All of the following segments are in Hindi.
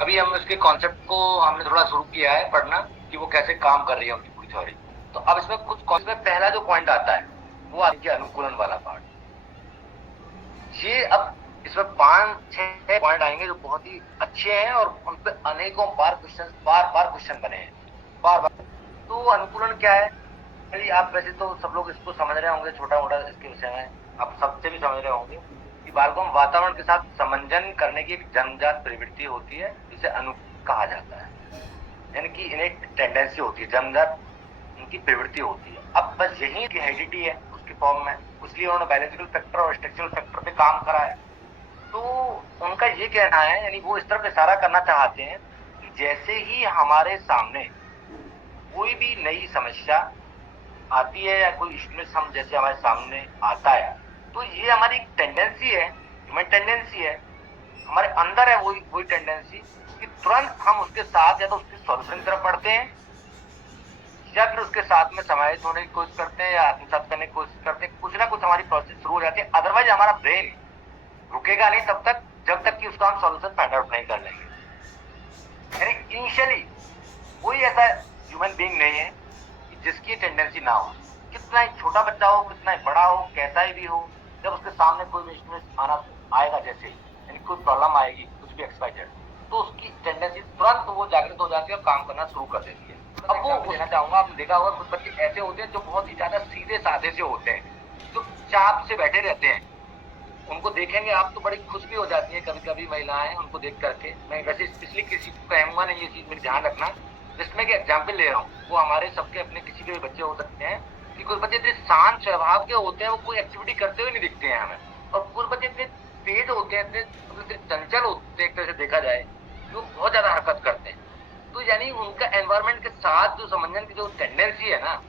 अभी हम इसके कॉन्सेप्ट को हमने थोड़ा शुरू किया है पढ़ना कि वो कैसे काम कर रही है उनकी पूरी थ्योरी। तो अब इसमें कुछ कॉन्सेप्ट, पहला जो पॉइंट आता है वो आता है अनुकूलन वाला पार्ट। ये अब इसमें 5-6 पॉइंट आएंगे जो बहुत ही अच्छे हैं और उन पे अनेकों बार बार क्वेश्चन बने हैं, बार बार। तो अनुकूलन क्या है? चलिए, आप वैसे तो सब लोग इसको समझ रहे होंगे, छोटा मोटा इसके विषय में आप सबसे भी समझ रहे होंगे कि बालकों में वातावरण के साथ समंजन करने की एक जन्मजात प्रवृत्ति होती है जिसे कहा जाता है, यानी कि इनेट टेंडेंसी होती है, जन्मजात उनकी प्रवृत्ति होती है। अब बस यही की हेरिडिटी है उसके फॉर्म में, इसलिए उन्होंने बायोलॉजिकल फैक्टर और स्ट्रक्चरल फैक्टर पे काम करा है। तो उनका ये कहना है, यानी वो इस तरफ इशारा करना चाहते हैं कि जैसे ही हमारे सामने कोई भी नई समस्या आती है या कोई स्टिमुलस हम जैसे हमारे सामने आता है, तो ये हमारी टेंडेंसी है, ह्यूमन टेंडेंसी है, हमारे अंदर है वही वही टेंडेंसी कि तुरंत हम उसके साथ या तो उसके सॉल्यूशन की तरफ बढ़ते हैं या फिर उसके साथ में समाहित होने की कोशिश करते हैं या आत्मसात करने की कोशिश करते हैं। कुछ ना कुछ हमारी प्रोसेस शुरू हो जाती है, अदरवाइज हमारा ब्रेन रुकेगा नहीं तब तक जब तक कि उसका हम सॉल्यूशन फाइंड आउट नहीं कर लेंगे। यानी इनिशियली कोई ऐसा ह्यूमन बीइंग नहीं है जिसकी टेंडेंसी ना हो, कितना ही छोटा बच्चा हो, कितना ही बड़ा हो, कैसा ही भी हो, जब उसके सामने कोई भी स्टिमुलस आना आएगा, जैसे यानी कोई प्रॉब्लम आएगी, कुछ भी एक्सपाइटेड, तो उसकी टेंडेंसी तुरंत वो जागृत हो जाती है और काम करना शुरू कर देती है। अब वो देना चाहूंगा, आपने देखा होगा कुछ बच्चे ऐसे होते हैं जो बहुत ही ज्यादा सीधे साधे से होते हैं, जो चाप से बैठे रहते हैं। उनको देखेंगे आप तो बड़ी खुश भी हो जाती है कभी कभी महिलाएं उनको देख करके। मैं वैसे स्पेशली किसी को कहूंगा नहीं, ये चीज मेरी ध्यान रखना, जिसमें कि एग्जाम्पल ले रहा हूँ, वो हमारे सबके अपने किसी के भी बच्चे हो सकते हैं कि कुछ बच्चे इतने शांत स्वभाव के होते हैं, वो कोई एक्टिविटी करते हुए नहीं दिखते हैं हमें, और कुछ बच्चे इतने तेज होते हैं, इतने चंचल होते हैं एक तरह से देखा जाए, जो बहुत ज्यादा हरकत करते हैं। तो यानी उनका एनवायरमेंट के साथ जो समंजन की जो टेंडेंसी है ना,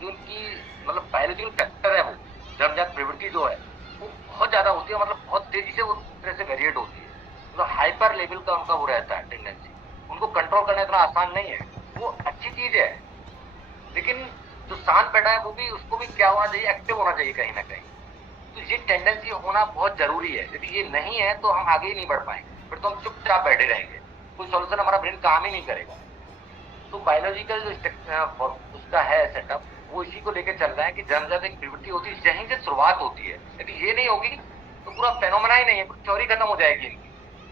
जो उनकी मतलब बायोलॉजिकल फैक्टर है, वो जन्मजात प्रवृत्ति जो है वो बहुत ज्यादा होती है, मतलब बहुत तेजी से वो तरह से वेरिएट होती है, मतलब हाइपर लेवल का उनका वो रहता है टेंडेंसी। उनको कंट्रोल करना इतना आसान नहीं है, वो अच्छी चीज है, लेकिन जो शांत बैठा है वो भी, उसको भी क्या होना चाहिए, एक्टिव होना चाहिए कहीं ना कहीं। तो ये टेंडेंसी होना बहुत जरूरी है, यदि ये नहीं है तो हम आगे ही नहीं बढ़ पाएंगे, फिर तो हम चुपचाप बैठे रहेंगे, कोई सोल्यूशन हमारा ब्रेन काम ही नहीं करेगा। तो बायोलॉजिकल जो उसका है सेटअप, वो इसी को लेकर चल रहा है कि जन्मजात एक प्रवृत्ति होती है, यहीं से शुरुआत होती है। यदि ये नहीं होगी तो पूरा फेनोमेना ही नहीं है, थ्योरी खत्म हो जाएगी इनकी।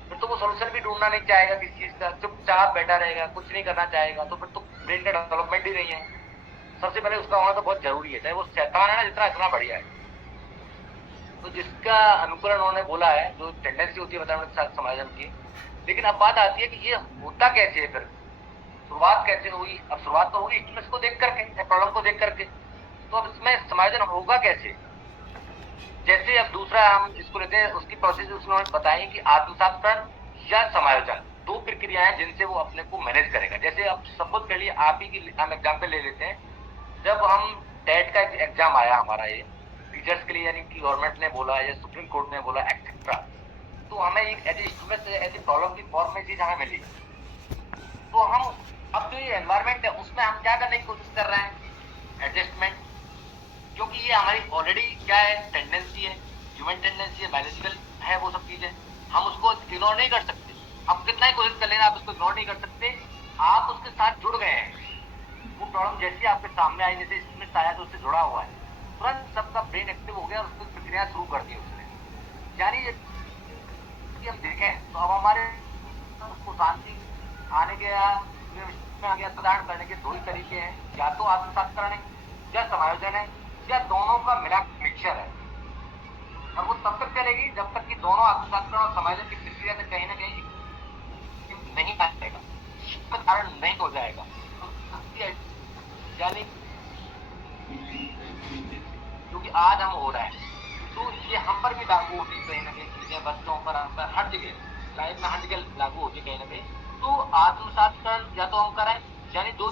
फिर तो वो सोल्यूशन भी ढूंढना नहीं चाहेगा किसी चीज का, चुपचाप बैठा रहेगा, कुछ नहीं करना चाहेगा, तो फिर तो ब्रेन का डेवलपमेंट ही नहीं है। सबसे पहले उसका होना तो बहुत जरूरी है, चाहे वो शैतान है ना जितना, इतना बढ़िया है। तो जिसका अनुकरण उन्होंने बोला है, जो टेंडेंसी होती है वातावरण के साथ समायोजन की। लेकिन अब बात आती है कि ये होता कैसे है, फिर शुरुआत कैसे हुई? अब शुरुआत तो होगी स्टिमुलस को देख करके या प्रॉब्लम को देख करके, तो अब इसमें समायोजन होगा कैसे? जैसे अब दूसरा हम इसको लेते हैं, उसकी प्रोसेस उन्होंने बताई कि आत्मसात्करण या समायोजन, दो प्रक्रियाएं जिनसे वो अपने को मैनेज करेगा। जैसे अब सपोज कर लिए आप ही की हम एग्जाम्पल ले लेते हैं, जब हम टेट का एग्जाम आया हमारा, ये टीचर्स के लिए, यानी कि गवर्नमेंट ने बोला या सुप्रीम कोर्ट ने बोला एक्सेट्रा, तो हमें एक ऐसी स्टूडेंट ऐसी प्रॉब्लम की फॉर्म में चीज हमें मिली, तो हम अब जो ये एनवायरमेंट है उसमें हम क्या करने की कोशिश कर रहे हैं, एडजस्टमेंट। क्योंकि ये हमारी ऑलरेडी क्या है, टेंडेंसी है, ह्यूमन टेंडेंसी है, बायोलॉजिकल है, वो सब चीजें हम उसको इग्नोर नहीं कर सकते। अब कितना ही कोशिश कर लेना, आप उसको इग्नोर नहीं कर सकते, आप उसके साथ जुड़ गए हैं। वो प्रॉब्लम जैसी आपके सामने आई, जैसे स्टिमुलस आया तो उससे जुड़ा हुआ है, तुरंत सबका ब्रेन एक्टिव हो गया और उसको प्रक्रिया शुरू कर दी उसने। यानी यदि हम देखें तो अब हमारे उसको शांति आने के या साधारण करने के दो ही तरीके हैं, या तो आत्मसात्करण है या समायोजन है, या दोनों का मिला मिक्सचर है। और वो तब तक चलेगी जब तक कि दोनों आत्मसात्करण और समायोजन की प्रक्रिया से कहीं ना कहीं नहीं आएगा, कारण नहीं हो जाएगा। यानी क्योंकि आज हम हो रहा है, तो ये हम पर भी लागू होती है कहीं ना कहीं चीजें, बच्चों पर, हम पर, हर जगह लाइफ में हर जगह लागू होती है कहीं ना कहीं। तो आत्मसात्करण या तो हम करें, यानी जो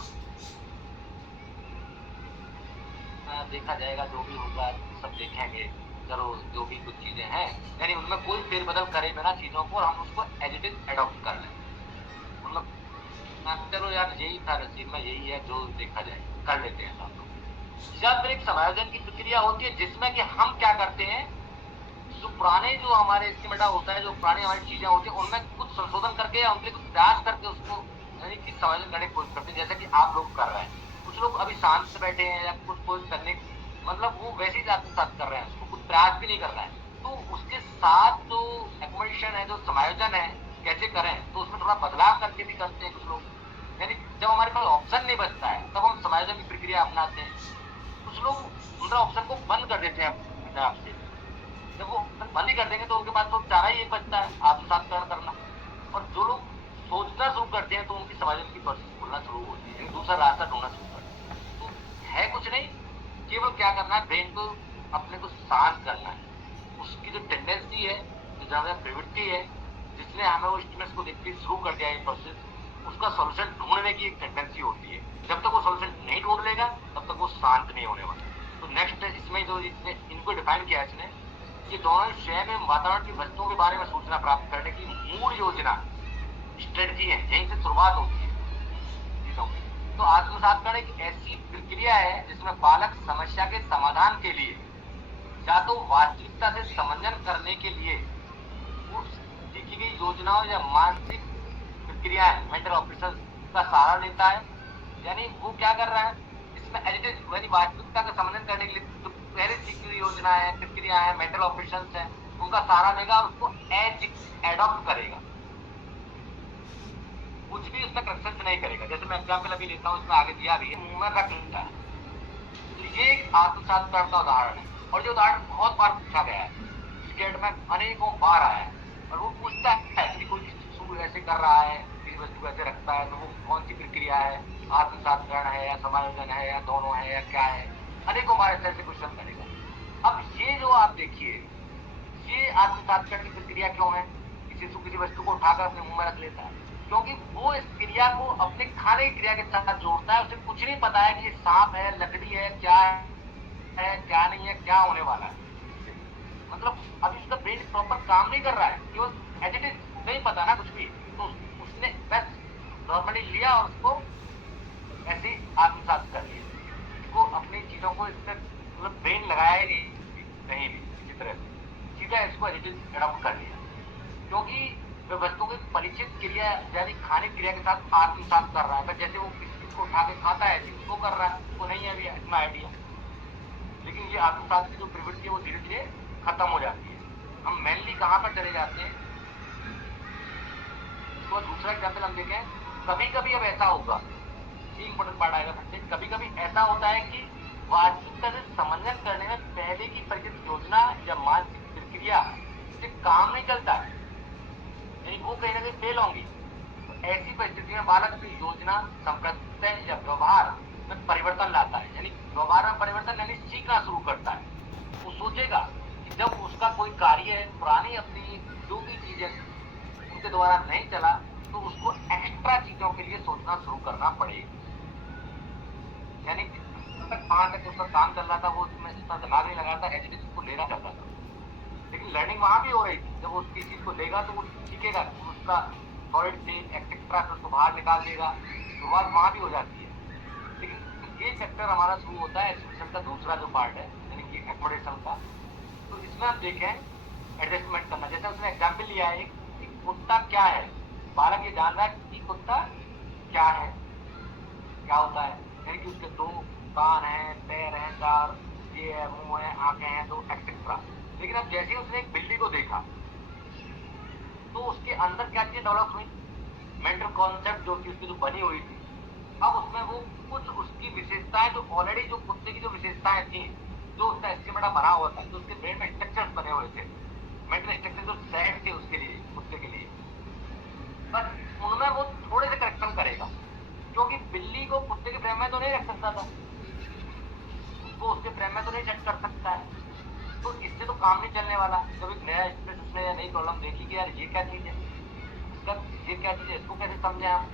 देखा जाएगा, जो भी होगा सब देखेंगे, चलो जो भी कुछ चीजें हैं, यानी उनमें कोई फेरबदल करे बिना चीजों को, और हम उसको एज इट इज एडॉप्ट कर लें। मतलब चलो यार यही था नसीब में, यही है जो देखा जाए, कर लेते हैं सब लोग। या फिर एक समायोजन की प्रक्रिया होती है जिसमें कि हम क्या करते हैं, जो पुराने जो हमारे स्कीमेटा होता है, जो पुरानी हमारी चीजें होती है, उनमें कुछ संशोधन करके या उनके कुछ प्रयास करके उसको यानी कि समायोजन करने की कोशिश करते हैं, जैसे कि आप लोग कर रहे हैं। कुछ लोग अभी शांत से बैठे हैं या कुछ कोशिश करने मतलब वो वैसे ही आत्मसात कर रहे हैं, उसको कुछ प्रयास भी नहीं कर रहे हैं। तो उसके साथ जो एकोमोडेशन है, जो समायोजन है कैसे करें, तो उसमें थोड़ा बदलाव करके भी करते हैं कुछ लोग। यानी जब हमारे पास ऑप्शन नहीं बचता है तब हम समायोजन की प्रक्रिया अपनाते हैं। कुछ लोग दूसरा ऑप्शन को बंद कर देते हैं अपने आप से। जब वो बंद ही कर देंगे तो उनके पास तो चारा ही एक बचता है, आत्मसात्करण करना। और जो लोग सोचना शुरू करते हैं तो उनकी समायोजन की प्रोसेस खुलना शुरू होती है, दूसरा रास्ता ढूंढना शुरू करते हैं। तो है कुछ नहीं, केवल क्या करना है, ब्रेन को अपने को शांत करना है। उसकी जो टेंडेंसी है, जो ज्यादा प्रवृत्ति है, जिसने हमें वो स्टिमुलस को देखते शुरू कर दिया ये प्रोसेस, उसका सोल्यूशन ढूंढने की एक टेंडेंसी होती है। जब तक वो सोल्यूशन नहीं ढूंढ लेगा तब तक वो शांत नहीं होने वाला। तो नेक्स्ट इसमें जो इसने इनको डिफाइन किया इसने, ये दोनों स्वयं एवं वातावरण की वस्तुओं के बारे में सूचना प्राप्त करने की मूल योजना स्ट्रेटजी है, यहीं से शुरुआत होती है चीजों की। तो आत्मसात्करण एक ऐसी प्रक्रिया है जिसमें बालक समस्या के समाधान के लिए या तो वास्तविकता से समंजन करने के लिए उस सीखी गई योजनाओं या मानसिक प्रक्रियाएं, मेंटल ऑपरेशन का सहारा लेता है। यानी वो क्या कर रहा है इसमें एडिटिव यानी वास्तविकता का समंजन करने के लिए जो पहले सीखी हुई योजना है, प्रक्रिया है, मेंटल ऑपरेशन है, उनका सहारा लेगा और उसको एडॉप्ट करेगा, कुछ भी उसमें करेक्शन नहीं करेगा। जैसे मैं एग्जाम्पल अभी लेता हूँ, इसमें आगे दिया भी है, मुंह में रख लेता है। तो ये एक आत्मसात्करण का उदाहरण है और ये उदाहरण बहुत बार पूछा गया है, क्रिकेट में अनेकों बार आया है। और वो पूछता है कि कोई शिशु ऐसे कर रहा है, किसी वस्तु को ऐसे रखता है, तो वो कौन सी प्रक्रिया है, आत्मसात्करण है या समायोजन है या दोनों है या क्या है। अनेकों बार ऐसे क्वेश्चन करेगा। अब ये जो आप देखिए, ये आत्मसात्करण की प्रक्रिया क्यों है कि शिशु किसी वस्तु को उठाकर अपने मुंह में रख लेता है? क्योंकि वो इस क्रिया को अपने खाने की क्रिया के साथ जोड़ता है। उसे कुछ नहीं पता है कि ये सांप है, लकड़ी है, क्या नहीं है, क्या होने वाला है इससे। मतलब अभी उसका ब्रेन प्रॉपर काम नहीं कर रहा है, केवल एज इट इज, उसे नहीं पता ना कुछ भी। तो उसने बस नॉर्मली लिया और उसको ऐसे ही आत्मसात कर लिया। इसको अपनी चीजों को इसमें मतलब ब्रेन लगाया ही नहीं कहीं भी किसी तरह से, सीधा इसको एज इट इज एडॉप्ट कर लिया। क्योंकि वह वस्तु की परिचित क्रिया यानी खाने क्रिया के साथ आत्मसात कर रहा है। जैसे वो किसी चीज को उठा के खाता है ऐसे उसको कर रहा है, उसको नहीं है अभी इतना आइडिया। लेकिन ये आत्मसात की जो प्रवृत्ति है वो धीरे धीरे खत्म हो जाती है। हम मेनली कहाँ पर चले जाते हैं, इसको दूसरा एग्जाम्पल हम देखें। कभी कभी अब ऐसा होगा, ये इंपॉर्टेंट पार्ट आएगा फिर से, कभी कभी ऐसा होता है कि वास्तविकता से समन्वय करने में पहले की परिचित योजना या मानसिक प्रक्रिया से काम नहीं चलता है, यानी वो कहीं ना कहीं फेल होंगी। तो ऐसी परिस्थिति में बालक अपनी योजना, संप्रदाय या व्यवहार में परिवर्तन लाता है। यानी व्यवहार में परिवर्तन यानी सीखना शुरू करता है। वो सोचेगा कि जब उसका कोई कार्य है, पुरानी अपनी जो भी चीजें उनके द्वारा नहीं चला, तो उसको एक्स्ट्रा चीजों के लिए सोचना शुरू करना पड़ेगा। यानी तक 5 तक उसका काम चल रहा था, वो उसमें इतना दिमाग नहीं लगा था, एचडीसी को लेना चाहता था। लेकिन लर्निंग वहां भी हो रही थी। जब वो उस चीज को लेगा तो वो सीखेगा, उसका सॉलिड से एक्सेट्रा उसको बाहर निकाल देगा, शुरुआत वहां भी हो जाती है। लेकिन ये चैप्टर हमारा शुरू होता है एजुकेशन का दूसरा जो पार्ट है, यानी कि एकोमोडेशन का। तो इसमें हम देखें एडजस्टमेंट करना। जैसे उसने एग्जाम्पल लिया है कि कुत्ता क्या है, बालक ये जान रहा है कि कुत्ता क्या है, क्या होता है, यानी कि उसके 2 कान हैं, पैर हैं 4, ये है, मुंह है, आंखें हैं 2 एक्सेट्रा। लेकिन अब जैसे ही उसने एक बिल्ली को देखा तो उसके अंदर क्या चीजें डेवलप हुई, मेंटल कॉन्सेप्ट जो कि उसकी जो बनी हुई थी। अब उसमें वो कुछ उसकी विशेषताएं जो ऑलरेडी जो कुत्ते की जो विशेषताएं थी, जो उसका एस्टिमेटा बना हुआ था, जो उसके ब्रेन में स्ट्रक्चर्स बने हुए थे, मेंटल स्ट्रक्चर जो सेट थे उसके लिए, कुत्ते के लिए, बस उनमें वो थोड़े से करेक्शन करेगा। क्योंकि बिल्ली को कुत्ते के फ्रेम में तो नहीं रख सकता था, उसको उसके फ्रेम में तो नहीं सेट कर सकता है। तो इससे तो काम नहीं चलने वाला। जब एक नया स्ट्रेस उसने या नई प्रॉब्लम देखी कि यार ये क्या चीज है, इसका ये क्या चीज है, इसको कैसे समझे हम।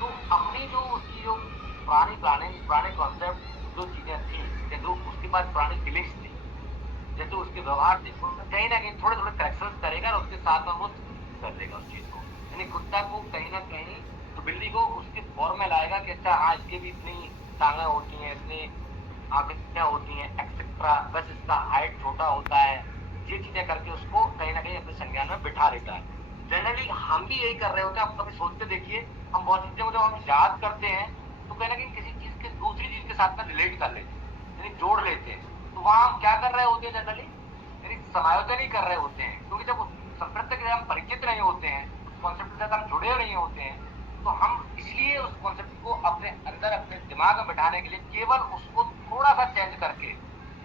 तो अपनी जो उसकी जो पुरानी प्लानिंग, पुराने कॉन्सेप्ट जो चीजें थी, या जो उसके पास पुरानी फीलिंग्स थी, जैसे उसके व्यवहार थे, कहीं ना कहीं थोड़े थोड़े करेक्शन करेगा और उसके साथ में वो कर देगा उस चीज को। यानी कुत्ता को कहीं ना कहीं, तो बिल्ली को उसके फॉर्म में लाएगा कि अच्छा हाँ इसके भी इतनी टांगें होती हैं, इतनी आंखें होती हैं एक्सेट्रा, बस इसका हाइट छोटा होता है, ये चीजें करके उसको कहीं ना कहीं अपने संज्ञान में बिठा देता है। जनरली हम भी यही कर रहे होते हैं। आप कभी सोचते देखिए, हम बहुत चीजें को जब हम याद करते हैं तो कहीं ना कहीं किसी चीज के दूसरी चीज के साथ में रिलेट कर लेते हैं, यानी जोड़ लेते हैं। तो वहां हम क्या कर रहे होते हैं जनरली, यानी समायोजन ही कर रहे होते हैं। क्योंकि जब उस संप्रदाय के हम परिचित नहीं होते हैं, उस कॉन्सेप्ट के साथ हम जुड़े नहीं होते हैं, तो हम इसलिए उस कॉन्सेप्ट को अपने अंदर अपने दिमाग में बैठाने के लिए केवल उसको थोड़ा सा चेंज करके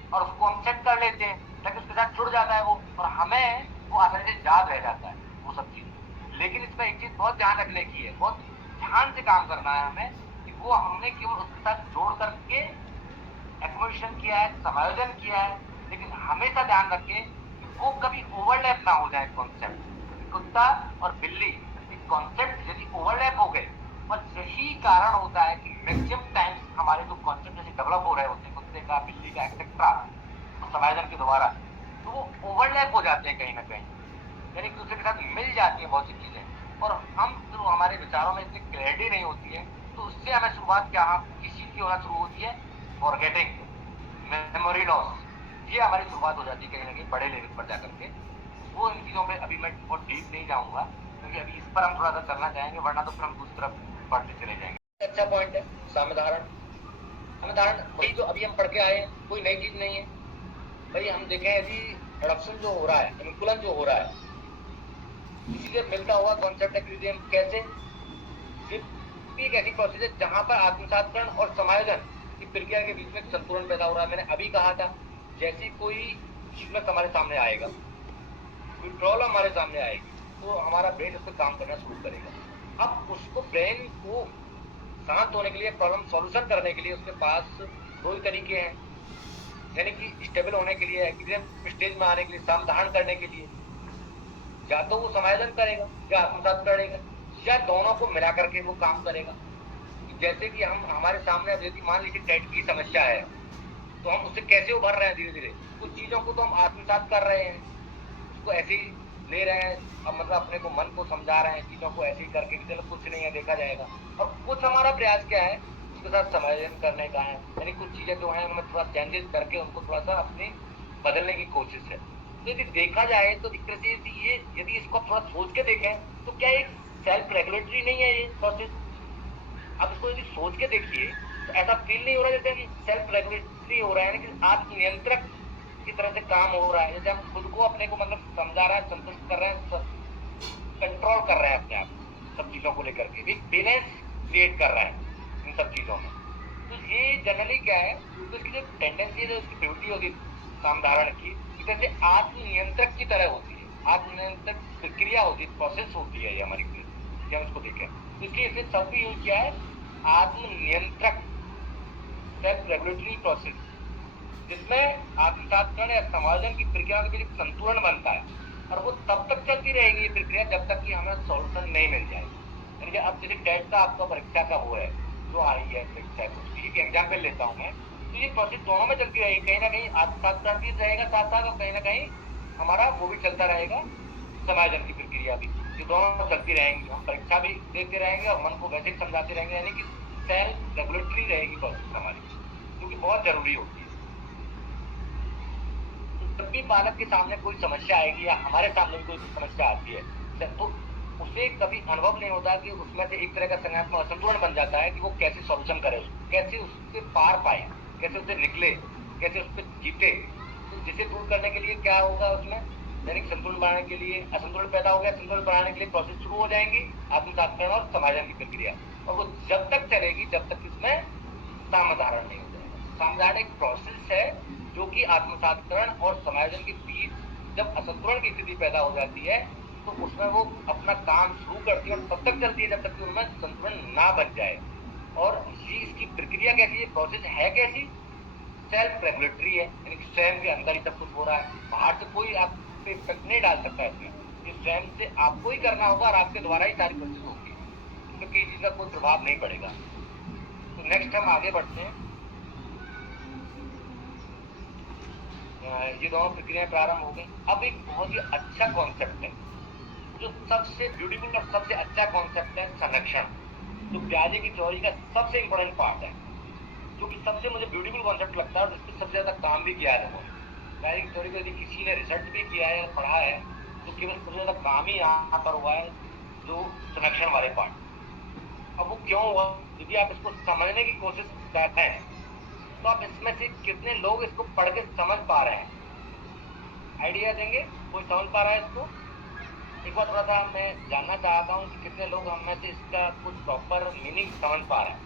और उसको हम सेट कर लेते हैं, ताकि उसके साथ जुड़ जाता है वो, और हमें वो आसानी से याद रह जाता है वो सब चीज। लेकिन इसमें एक चीज बहुत ध्यान रखने की है, बहुत ध्यान से काम करना है हमें, कि वो हमने केवल उसके साथ जोड़ करके एक्विजिशन किया है, समायोजन किया है, लेकिन हमेशा ध्यान रखें कि वो कभी ओवरलैप ना हो जाए कॉन्सेप्ट। कुत्ता और बिल्ली कॉन्सेप्ट यदि ओवरलैप हो गए, और यही कारण होता है कि मैक्सिमम टाइम्स हमारे जो कॉन्सेप्ट जैसे डेवलप हो रहे होते हैं, कुत्ते का, बिल्ली का, एक्सेट्रा, समायोजन के द्वारा, तो वो ओवरलैप हो जाते हैं कहीं ना कहीं, यानी कि दूसरे के साथ मिल जाती है बहुत सी चीजें, और हम जो हमारे विचारों में इतनी क्लैरिटी नहीं होती है, तो उससे हमें शुरुआत क्या किस चीज की होना शुरू होती है, फॉरगेटिंग, मेमोरी लॉस। ये हमारी शुरुआत हो जाती है कहीं ना कहीं बड़े लेवल पर जाकर के। वो इन चीजों पे अभी मैं बहुत डीप नहीं जाऊंगा, क्योंकि अभी इस पर हम थोड़ा सा चलना चाहेंगे, वरना तो फिर हम दूसरी तरफ बढ़ते चले जाएंगे। अच्छा पॉइंट है सामधारण। सामधारण वही जो अभी हम पढ़ के आए, कोई नई चीज नहीं है भाई। हम देखें अभी एडॉप्शन जो हो रहा है, अनुकूलन जो हो रहा है, इसी से मिलता हुआ कॉन्सेप्ट एक्विजिशन कैसे, सिर्फ एक ऐसी प्रोसेस है जहां पर आत्मसात्करण और समायोजन की प्रक्रिया के बीच में संतुलन पैदा हो रहा है। मैंने अभी कहा था, जैसी कोई वीकनेस हमारे सामने आएगा, कोई प्रॉब्लम हमारे सामने आएगी, तो हमारा ब्रेन उस पर काम करना शुरू करेगा। अब उसको ब्रेन को शांत होने के लिए, प्रॉब्लम सॉल्यूशन करने के लिए उसके पास दो ही तरीके हैं, यानी कि स्टेबल होने के लिए, एक्विजिशन स्टेज में आने के लिए, समाधान करने के लिए, या तो वो समायोजन करेगा या आत्मसात करेगा, या दोनों को मिला करके वो काम करेगा। जैसे कि हम हमारे सामने यदि मान लीजिए टेट की समस्या है, तो हम उससे कैसे उभर रहे हैं धीरे धीरे, कुछ चीजों को तो हम आत्मसात कर रहे हैं, उसको ऐसे ही ले रहे हैं, अब मतलब अपने को मन को समझा रहे हैं चीजों को ऐसे ही करके, चलो कुछ नहीं है देखा जाएगा। और कुछ हमारा प्रयास क्या है, उसके साथ समायोजन करने का है, यानी कुछ चीजें जो है उनमें थोड़ा चेंजेस करके उनको थोड़ा सा अपनी बदलने की कोशिश है। तो यदि देखा जाए तो एक तरह से ये यदि इसको थोड़ा सोच के देखें, तो क्या एक सेल्फ रेगुलेटरी नहीं है ये प्रोसेस? अब इसको यदि सोच के देखिए तो ऐसा फील नहीं हो रहा जैसे हम सेल्फ रेगुलेटरी हो रहा है, कि आत्मनियंत्रक की तरह से काम हो रहा है, जैसे हम खुद को अपने को मतलब समझा रहे हैं, संतुष्ट कर रहे हैं, कंट्रोल कर रहे हैं अपने आप सब चीजों को लेकर के, एक बैलेंस क्रिएट कर रहे हैं इन सब चीजों में। तो ये जनरली क्या है, तो इसकी जो टेंडेंसी है, जो इसकी प्रवृत्ति होगी सामधारण की, जैसे आत्मनियंत्रक की तरह होती है, आत्मनियंत्रक प्रक्रिया होती है, प्रोसेस होती है ये हमारी, हम इसको देखें तो इसलिए इसने शब्द भी यूज किया है, आत्मनियंत्रक, सेल्फ रेगुलेटरी प्रोसेस, जिसमें आत्मसात्करण या समायोजन की प्रक्रिया के बीच संतुलन बनता है, और वो तब तक चलती रहेगी ये प्रक्रिया जब तक कि हमें सॉल्यूशन नहीं मिल जाए। यानी अब जैसे टेट का आपका परीक्षा का वो है, जो आई है परीक्षा, कुछ भी एक एग्जाम्पल लेता हूँ मैं, तो ये प्रोसेस दोनों में चलती रहेगी, कहीं ना कहीं आत्मसात्करण भी रहेगा साथ साथ, और कहीं ना कहीं हमारा वो भी चलता रहेगा, समायोजन की प्रक्रिया भी, ये दोनों चलती रहेंगी। हम परीक्षा भी देते रहेंगे और मन को वैसे ही समझाते रहेंगे, यानी कि सेल्फ रेगुलेटरी रहेगी प्रोसेस हमारी, जो कि बहुत जरूरी होती है। जब भी बालक के सामने कोई समस्या आएगी, या हमारे सामने भी कोई समस्या आती है, तो उसे कभी अनुभव नहीं होता कि उसमें से एक तरह का संज्ञानात्मक असंतुलन बन जाता है कि वो कैसे सॉल्यूशन करे, कैसे उससे पार पाए, कैसे उससे निकले, कैसे उस पर जीते। तो जिसे दूर करने के लिए क्या होगा उसमें, दैनिक संतुलन बढ़ाने के लिए असंतुलन पैदा हो गया, संतुलन बढ़ाने के लिए प्रोसेस शुरू हो जाएंगी, आत्मसात्करण और समायोजन की प्रक्रिया, और वो जब तक चलेगी जब तक इसमें सामधारण नहीं हो जाएगा। सामधारण एक प्रोसेस है जो कि आत्मसात्करण और समायोजन के बीच जब असंतुलन की स्थिति पैदा हो जाती है, तो उसमें वो अपना काम शुरू करती है, और तब तक चलती है जब तक कि उनमें संतुलन ना बन जाए। और ये इसकी प्रक्रिया कैसी है, प्रोसेस है कैसी, सेल्फ रेगुलेटरी है, यानी स्वयं के अंदर ही सब कुछ हो रहा है, बाहर से कोई आप पे इफेक्ट नहीं डाल सकता इसमें, ये स्वयं से आपको ही करना होगा, और आपके द्वारा ही सारी प्रोसेस होगी, इसमें किसी चीज का कोई प्रभाव नहीं पड़ेगा। तो नेक्स्ट हम आगे बढ़ते हैं। ये दोनों प्रक्रियाएं प्रारंभ हो गई। अब एक बहुत ही अच्छा कॉन्सेप्ट है, जो सबसे ब्यूटीफुल और सबसे अच्छा कॉन्सेप्ट है, संरक्षण, जो प्याजे की थ्योरी का सबसे इंपॉर्टेंट पार्ट है, जो कि सबसे मुझे ब्यूटीफुल कॉन्सेप्ट लगता है, और जिस पर सबसे ज्यादा काम भी किया है लोगों ने। प्याजे की थ्योरी को यदि किसी ने रिसर्च भी किया है या पढ़ा है, तो केवल सबसे ज्यादा काम ही यहाँ पर हुआ है जो संरक्षण वाले पार्ट। अब वो क्यों हुआ, यदि आप इसको समझने की कोशिश कर रहे हैं तो आप इसमें से कितने लोग इसको पढ़ के समझ पा रहे हैं, आइडिया देंगे? कोई समझ पा रहा है इसको? एक बार थोड़ा सा मैं जानना चाहता हूँ कि कितने लोग हम में से इसका कुछ प्रॉपर मीनिंग समझ पा रहे हैं।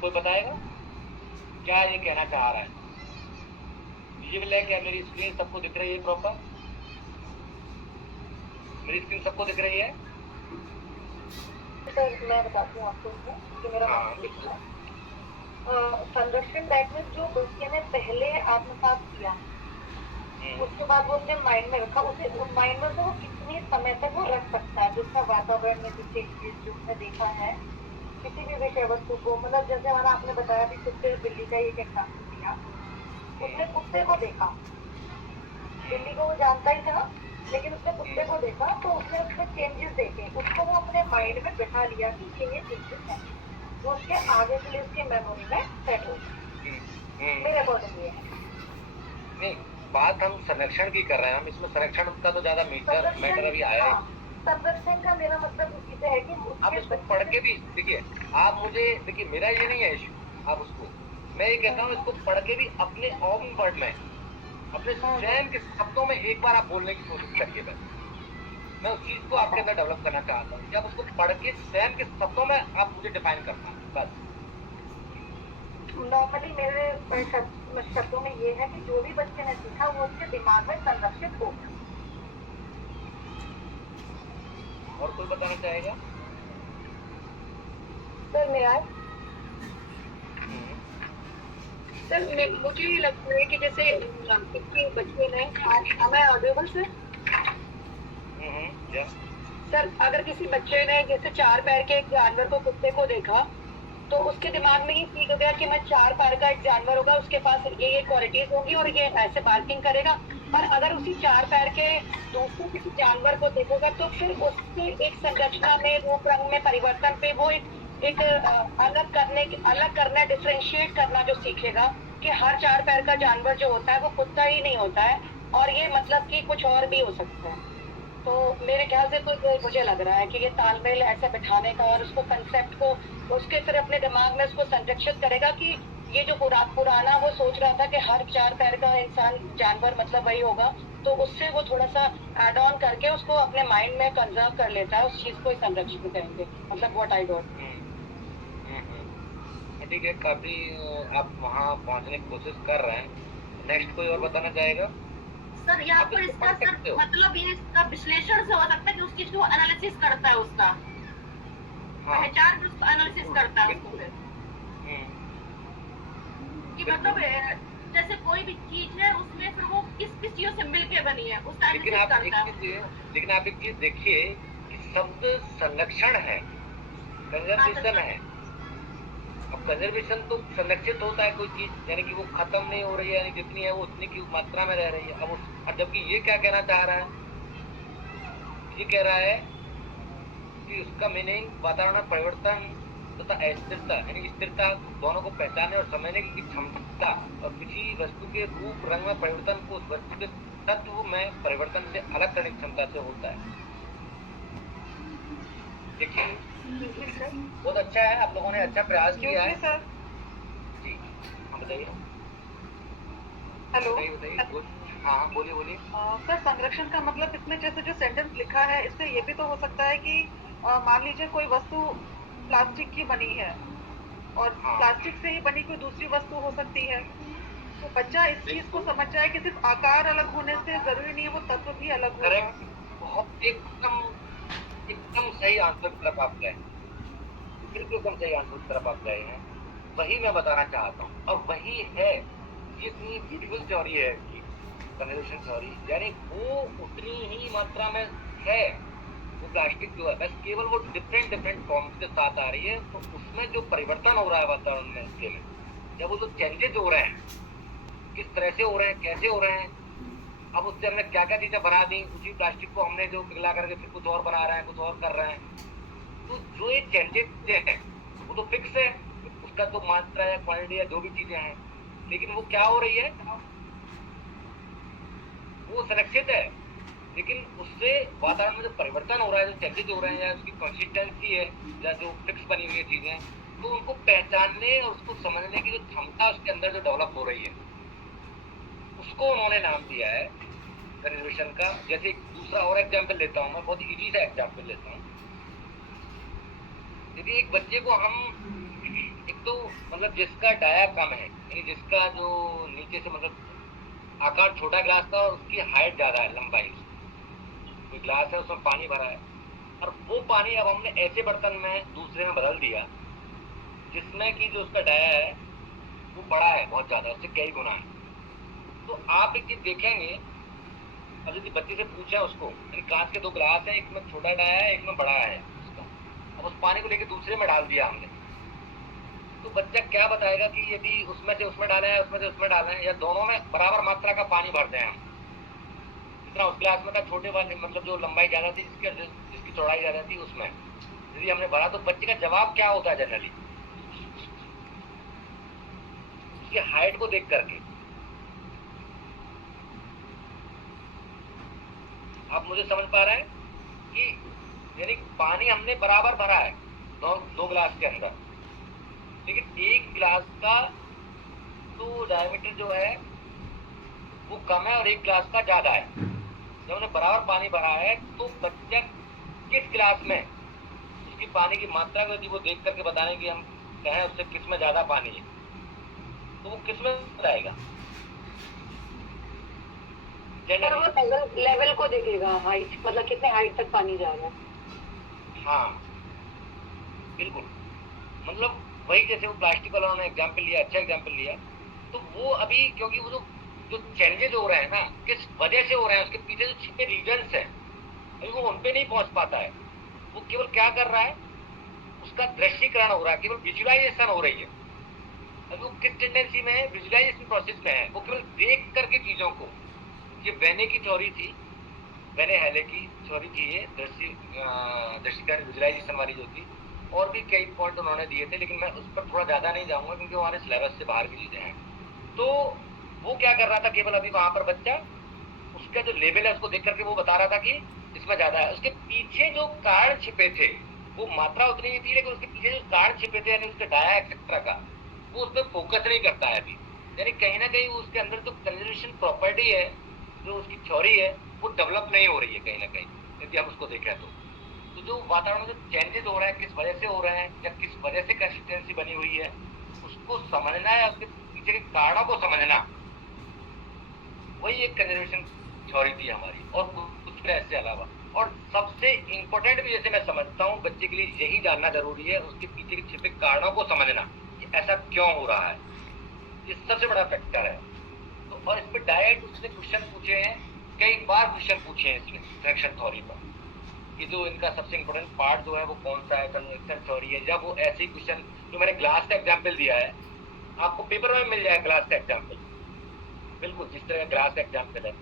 कोई बताएगा क्या ये कहना चाह रहा है? विजिबल है क्या? मेरी स्क्रीन सबको दिख रही है प्रॉपर? मेरी स्क्रीन सबको दिख रही है? सर मैं बताती हूँ आपको कि मेरा संरक्षण दैट मीन्स जो बच्चे ने पहले आत्मसात किया, उसके बाद वो अपने माइंड में रखा, उसे माइंड में वो कितने समय तक वो रख सकता है, जिसका वातावरण में जो चेंजेस जो उसने देखा है किसी भी विषय वस्तु को, मतलब जैसे हमारा आपने बताया भी कुत्ते बिल्ली का एक एग्जाम्पल दिया, उसने कुत्ते को देखा, बिल्ली को वो जानता ही था लेकिन उसने कुत्ते को देखा तो उसने उसमें चेंजेस देखे, उसको वो अपने माइंड में बैठा लिया कि ये चेंजेस है, वो उसके आगे के लिए उसकी मेमोरी में सेट हो गया। मेरे अकॉर्डिंग ये है। नहीं, बात हम संरक्षण की कर रहे हैं, हम इसमें संरक्षण का तो ज्यादा मैटर अभी आया है। संरक्षण का मेरा मतलब इसे है कि आप इसको पढ़ के भी देखिए, आप मुझे देखिए, मेरा ये नहीं है इशू, आप उसको, मैं ये कहता हूँ इसको पढ़ के भी अपने ओन वर्ड में, अपने स्वयं के शब्दों में एक बार आप बोलने की कोशिश करिए। बस मैं उस चीज को आपके अंदर डेवलप करना चाहता हूँ कि आप उसको पढ़ के स्वयं के शब्दों में आप मुझे डिफाइन करना है। बस नॉर्मली मेरे शब्दों में ये है कि जो भी बच्चे ने सीखा वो उसके दिमाग में संरक्षित हो। और कोई बताना चाहेगा? सर मेरा सर मुझे ये लगता है कि जैसे बच्चे ने हमें ऑडिबल से सर अगर किसी बच्चे ने जैसे 4 पैर के एक जानवर को, कुत्ते को देखा तो उसके दिमाग में ये सीख गया कि मैं 4 पैर का एक जानवर होगा, उसके पास ये क्वालिटीज होंगी और ये ऐसे बार्किंग करेगा। और अगर उसी 4 पैर के दूसरे किसी जानवर को देखोगा तो फिर उसके एक संरचना में, रूप रंग में परिवर्तन पे वो एक अलग करना, डिफरेंशिएट करना जो सीखेगा कि हर 4 पैर का जानवर जो होता है वो कुत्ता ही नहीं होता है और ये मतलब कि कुछ और भी हो सकता है। तो मेरे ख्याल से तो मुझे लग रहा है कि ये तालमेल ऐसे बिठाने का और उसको कंसेप्ट को उसके फिर अपने दिमाग में उसको संरक्षित करेगा कि ये जो पुराना वो सोच रहा था कि हर 4 पैर का इंसान जानवर मतलब वही होगा, तो उससे वो थोड़ा सा एड ऑन करके उसको अपने माइंड में कंजर्व कर लेता है, उस चीज को संरक्षित करेंगे, मतलब व्हाट आई डोंट। ठीक है, काफी आप वहाँ पहुँचने की कोशिश कर रहे हैं। नेक्स्ट कोई और बताना चाहेगा? सर यहाँ पर इसका सर मतलब ये इसका विश्लेषण से हो सकता है कि उस चीज को एनालिसिस करता है, उसका पहचान में उसका एनालिसिस करता है उसको फिर कि मतलब जैसे कोई भी चीज है उसमें फिर वो किस चीजों से मिलके बनी है उसका एनालिसिस करता है। लेकिन आप एक चीज देखिए कि शब्द संरक्षण है, कंजर्वेशन है। अब कंजर्वेशन तो संरक्षित होता है कोई चीज, यानी कि वो खत्म नहीं हो रही है, यानी जितनी है वो उतनी की मात्रा में रह रही है। अब जबकि ये क्या कहना चाह रहा है, ये कह रहा है कि उसका मीनिंग वातावरण में परिवर्तन तथा अस्थिरता, यानी स्थिरता दोनों को पहचानने और समझने की क्षमता और किसी वस्तु के रूप रंग में परिवर्तन को उस वस्तु के तत्व में परिवर्तन से अलग करने की क्षमता से होता है। देखिए बहुत अच्छा है, आप लोगों ने अच्छा प्रयास किया है। सर जी हाँ बताइए। हेलो बताइए। हाँ बोलिए। सर संरक्षण का मतलब इसमें जैसे जो सेंटेंस लिखा है इससे ये भी तो हो सकता है कि मान लीजिए कोई वस्तु प्लास्टिक की बनी है और प्लास्टिक से ही बनी कोई दूसरी वस्तु हो सकती है, तो बच्चा इस चीज को समझ जाए कि सिर्फ आकार अलग होने से जरूरी नहीं है वो तत्व भी अलग होगा। बहुत एकदम सही आंसर की तरफ आप गए, बिल्कुल एकदम सही आंसर की तरफ आप गए हैं। वही मैं बताना चाहता हूँ और वही है जितनी ब्यूटीफुल थ्योरी है कंजर्वेशन थ्योरी, यानी वो उतनी ही मात्रा में है वो प्लास्टिक जो है, बस केवल वो डिफरेंट फॉर्म्स के साथ आ रही है। तो उसमें जो परिवर्तन हो रहा है वातावरण में, उसके में जब वो जो चेंजेस हो रहे हैं, किस तरह से हो रहे हैं, कैसे हो रहे हैं, अब उससे हमने क्या क्या चीजें बना दी, उसी प्लास्टिक को हमने जो पिघला करके फिर कुछ और बना रहे हैं, कुछ और कर रहे हैं। तो जो ये चेंजेस है वो तो फिक्स है, उसका तो मात्रा है, क्वालिटी है, जो भी चीजें हैं, लेकिन वो क्या हो रही है, वो सुरक्षित है, लेकिन उससे वातावरण में जो परिवर्तन हो रहा है, जो चेंजेज हो रहे हैं, या उसकी कंसिस्टेंसी है, या जो फिक्स बनी हुई है चीजें, तो उनको पहचानने और उसको समझने की जो क्षमता उसके अंदर जो डेवलप हो रही है, उसको उन्होंने नाम दिया है कंजर्वेशन का। जैसे एक दूसरा और एग्जाम्पल लेता हूँ मैं, बहुत इजी सा एग्जाम्पल लेता हूँ। यदि एक बच्चे को हम एक तो मतलब जिसका डाया कम है, यानी जिसका जो नीचे से मतलब आकार छोटा ग्लास का और उसकी हाइट ज्यादा है, लंबाई, कोई ग्लास है उसमें पानी भरा है, और वो पानी अब हमने ऐसे बर्तन में दूसरे में बदल दिया जिसमें कि जो उसका डाया है वो बड़ा है, बहुत ज्यादा, उससे कई गुना है। तो आप एक चीज देखेंगे, अब यदि बच्चे से पूछा उसको, कांच के 2 गिलास है, एक में छोटा डाया है, एक में बड़ा है उसका, अब उस पानी को लेके दूसरे में डाल दिया हमने, तो बच्चा क्या बताएगा कि यदि उसमें से उसमें डाला है, उसमें से उसमें डाला है, या दोनों में बराबर मात्रा का पानी भर दें हम, जितना उस गिलास में था छोटे वाले, मतलब जो लंबाई ज्यादा थी, जिसकी चौड़ाई ज्यादा थी, उसमें यदि हमने भरा, तो बच्चे का जवाब क्या होता है जनरली, उसकी हाइट को देख करके। आप मुझे समझ पा रहे हैं कि यानी पानी हमने बराबर भरा है दो गिलास के अंदर, लेकिन एक गिलास का तो डायमीटर जो है वो कम है और एक गिलास का ज्यादा है। जब हमने बराबर पानी भरा है तो बच्चा किस गिलास में उसकी पानी की मात्रा को यदि वो देख करके बताने की हम कहें उससे किस में ज्यादा पानी है, तो वो किस में बताएगा? सर वो लेवल को देखेगा, हाइट, मतलब कितने हाइट तक पानी जा रहा है। हाँ बिल्कुल, मतलब वही जैसे वो प्लास्टिक वाला उन्होंने एग्जाम्पल लिया, अच्छा एग्जाम्पल लिया, तो वो अभी क्योंकि वो जो चेंजेस हो रहे हैं ना, किस वजह से हो रहे हैं, उसके पीछे जो छिपे रीजन्स हैं, अभी वो उन पे नहीं पहुंच पाता है। वो केवल क्या कर रहा है, उसका दृश्यीकरण हो रहा है, केवल विजुअलाइजेशन हो रही है। अभी वो किस टेंडेंसी में है, विजुअलाइजेशन प्रोसेस में है, वो केवल देख करके चीजों को, ये वेने की थ्योरी थी, वेने हेले की थ्योरी थी, ये दृश्यीकरण विजुअलाइजेशन वाली जो थी, और भी कई पॉइंट उन्होंने दिए थे, लेकिन मैं उस पर थोड़ा ज्यादा नहीं जाऊंगा क्योंकि हमारे सिलेबस से बाहर की चीजें हैं। तो वो क्या कर रहा था, केवल अभी वहां पर बच्चा उसका जो लेवल है उसको देख करके वो बता रहा था कि इसमें ज्यादा है। उसके पीछे जो कारण छिपे थे, वो मात्रा उतनी ही थी, लेकिन उसके पीछे जो कारण छिपे थे, यानी उसके डाया एक्सेट्रा का, वो उस पर फोकस नहीं करता है अभी। यानी कहीं ना कहीं उसके अंदर जो कंजर्वेशन प्रॉपर्टी है, जो उसकी थ्योरी है, वो डेवलप नहीं हो रही है कहीं ना कहीं, यदि हम उसको देखें तो जो वातावरण में जो चेंजेस हो रहे हैं, किस वजह से हो रहे हैं, या किस वजह से कंसिस्टेंसी बनी हुई है, उसको समझना है, उसके पीछे के कारणों को समझना, वही एक कंजर्वेशन थ्योरी थी हमारी, और कुछ इससे अलावा। और सबसे इंपॉर्टेंट भी जैसे मैं समझता हूँ बच्चे के लिए यही जानना जरूरी है, उसके पीछे के छिपे कारणों को समझना कि ऐसा क्यों हो रहा है, ये सबसे बड़ा फैक्टर है। तो और इस पर डायरेक्ट उसने क्वेश्चन पूछे हैं, कई बार क्वेश्चन पूछे हैं इसमें सिलेक्शन थ्योरी पर, कि जो इनका सबसे इंपॉर्टेंट पार्ट जो है वो कौन सा है, कंजर्वेशन थ्योरी है। जब वो ऐसे क्वेश्चन, जो मैंने ग्लास का एग्जाम्पल दिया है, आपको पेपर में मिल जाएगा ग्लास का एग्जाम्पल, बिल्कुल जिस तरह ग्लास का एग्जाम्पल है,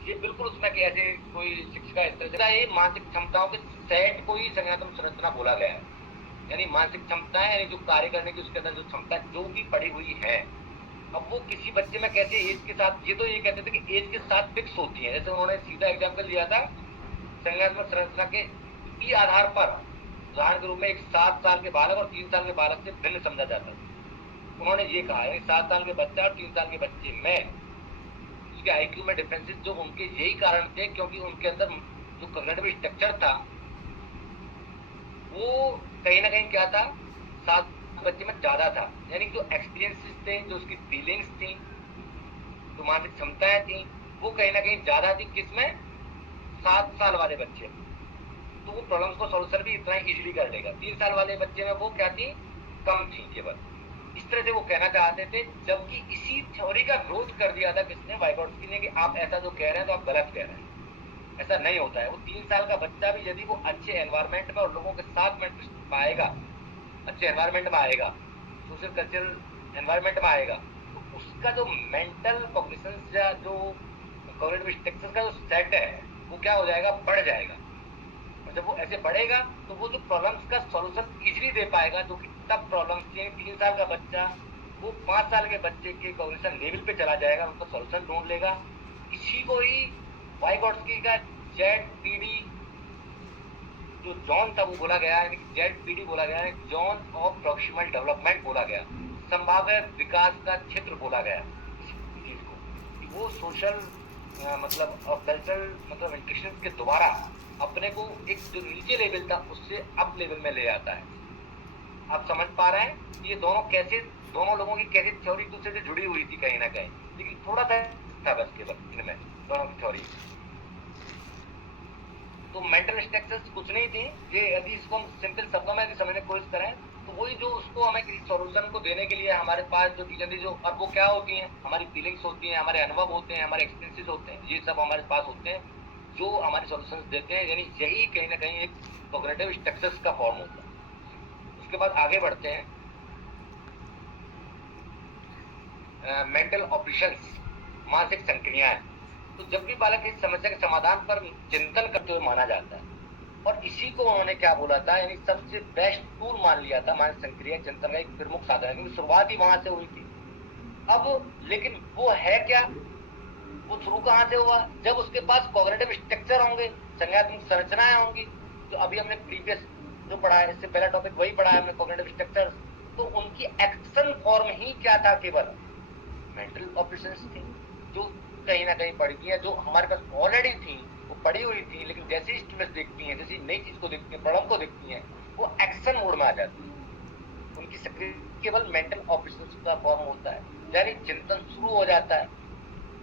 ये बिल्कुल उसमें कि ऐसे कोई शिक्षिका इस तरह से, ये मानसिक क्षमताओं के सेट को ही संज्ञानात्मक संरचना बोला गया है। यानी मानसिक क्षमता है, यानी जो कार्य करने की उसके अंदर जो क्षमता जो भी पड़ी हुई है, अब वो किसी बच्चे में कैसे एज के साथ, ये तो ये कहते थे कि एज के साथ फिक्स होती है। जैसे उन्होंने सीधा एग्जाम्पल दिया था संज्ञानात्मक संरचना के आधार पर, उदाहरण के रूप में एक 7 साल के बालक और 3 साल के बालक से भिन्न समझा जाता है। उन्होंने ये कहा है 7 साल के बच्चा और 3 साल के बच्चे में उसके आईक्यू में डिफरेंसेस जो उनके यही कारण थे क्योंकि उनके अंदर जो कॉग्निटिव स्ट्रक्चर था वो कहीं ना कहीं क्या था, 7 बच्चे में ज्यादा था। यानी जो एक्सपीरियंसेस थे, जो उसकी फीलिंग्स थी, जो मानसिक क्षमताएं थी, वो कहीं ना कहीं ज्यादा थी किसमें, 7 साल वाले बच्चे। तो वो प्रॉब्लम्स को सॉल्यूशन भी इतना इजीली कर लेगा। 3 साल वाले बच्चे में वो क्या थी, कम थी केवल। इस तरह से वो कहना चाहते थे, जबकि इसी थ्योरी का विरोध कर दिया था किसने, वाइगोट्स्की ने, कि आप ऐसा जो कह रहे हैं तो आप गलत कह रहे हैं, ऐसा नहीं होता है। वो 3 साल का बच्चा भी यदि वो अच्छे एनवायरमेंट में और लोगों के साथ में पाएगा, अच्छे एनवायरमेंट में आएगा, सोशल कल्चरल एनवायरमेंट में आएगा, तो उसका जो मेंटल कॉग्निशन या जो कॉग्निटिव स्ट्रक्चर का जो सेट है वो क्या हो जाएगा, बढ़ जाएगा। और जब वो ऐसे बढ़ेगा तो वो जो प्रॉब्लम्स का सॉल्यूशन इजीली दे पाएगा, जो कि तब प्रॉब्लम्स के 3 साल का बच्चा वो 5 साल के बच्चे के कॉग्निशन लेवल पे चला जाएगा, उनका सॉल्यूशन ढूंढ लेगा। इसी को ही वाइगोट्स्की का जेड जो जॉन था वो बोला गया है, जेड बोला गया है, जॉन ऑफ प्रॉक्सिमल डेवलपमेंट बोला गया, संभाव्य विकास का क्षेत्र बोला गया इस चीज को, कि वो सोशल मतलब और कल्चरल मतलब इंटरेक्शन के द्वारा अपने को एक जो नीचे लेवल था उससे अप लेवल में ले आता है। आप समझ पा रहे हैं ये दोनों कैसे, दोनों लोगों की कैसे थ्योरी दूसरे से जुड़ी हुई थी कहीं ना कहीं, लेकिन थोड़ा सा था बस केवल इनमें दोनों की थ्योरी। तो मेंटल स्ट्रक्चर्स कुछ नहीं थी, ये यदि इसको हम सिंपल शब्दों में समझने की कोशिश करें तो वही जो उसको हमें किसी सॉल्यूशन को देने के लिए हमारे पास जो चीजें थी, जो और वो क्या होती हैं, हमारी फीलिंग्स होती हैं, हमारे अनुभव होते हैं, हमारे एक्सपीरियंसेस होते हैं, ये सब हमारे पास होते हैं जो हमारे सॉल्यूशंस देते हैं। यानी यही कहीं ना कहीं एक कॉग्निटिव स्ट्रक्चर्स का फॉर्म होता है। उसके बाद आगे बढ़ते हैं, मेंटल ऑपरेशंस, मानसिक संक्रियाएं। तो जब भी बालक इस समस्या के समाधान पर चिंतन करते हुए माना जाता है, और इसी को उन्होंने क्या बोला था, यानी सबसे बेस्ट टूल मान लिया था मानसिक संक्रिया चिंतन का एक प्रमुख साधन है, क्योंकि शुरुआत ही वहां से हुई थी। अब लेकिन वो है क्या, वो शुरू कहां से हुआ, जब उसके पास कॉग्निटिव स्ट्रक्चर होंगे, संज्ञात्मक संरचनाएं होंगी, जो अभी हमने प्रीवियस जो पढ़ा है, इससे पहला टॉपिक वही पढ़ा है हमने, कॉग्निटिव स्ट्रक्चर। तो उनकी एक्शन फॉर्म ही क्या था, केवल मेंटल ऑपरेशंस थी, जो कहीं ना कहीं पड़ी थी, जो हमारे पास ऑलरेडी थी, वो पड़ी हुई थी, लेकिन जैसे स्टिमुलस देखती हैं, जैसी नई चीज को देखती हैं, प्रॉब्लम को देखती हैं, वो एक्शन मोड में आ जाती है। उनकी सक्रिय केवल मेंटल ऑपरेशंस का फॉर्म होता है, यानी चिंतन शुरू हो जाता है।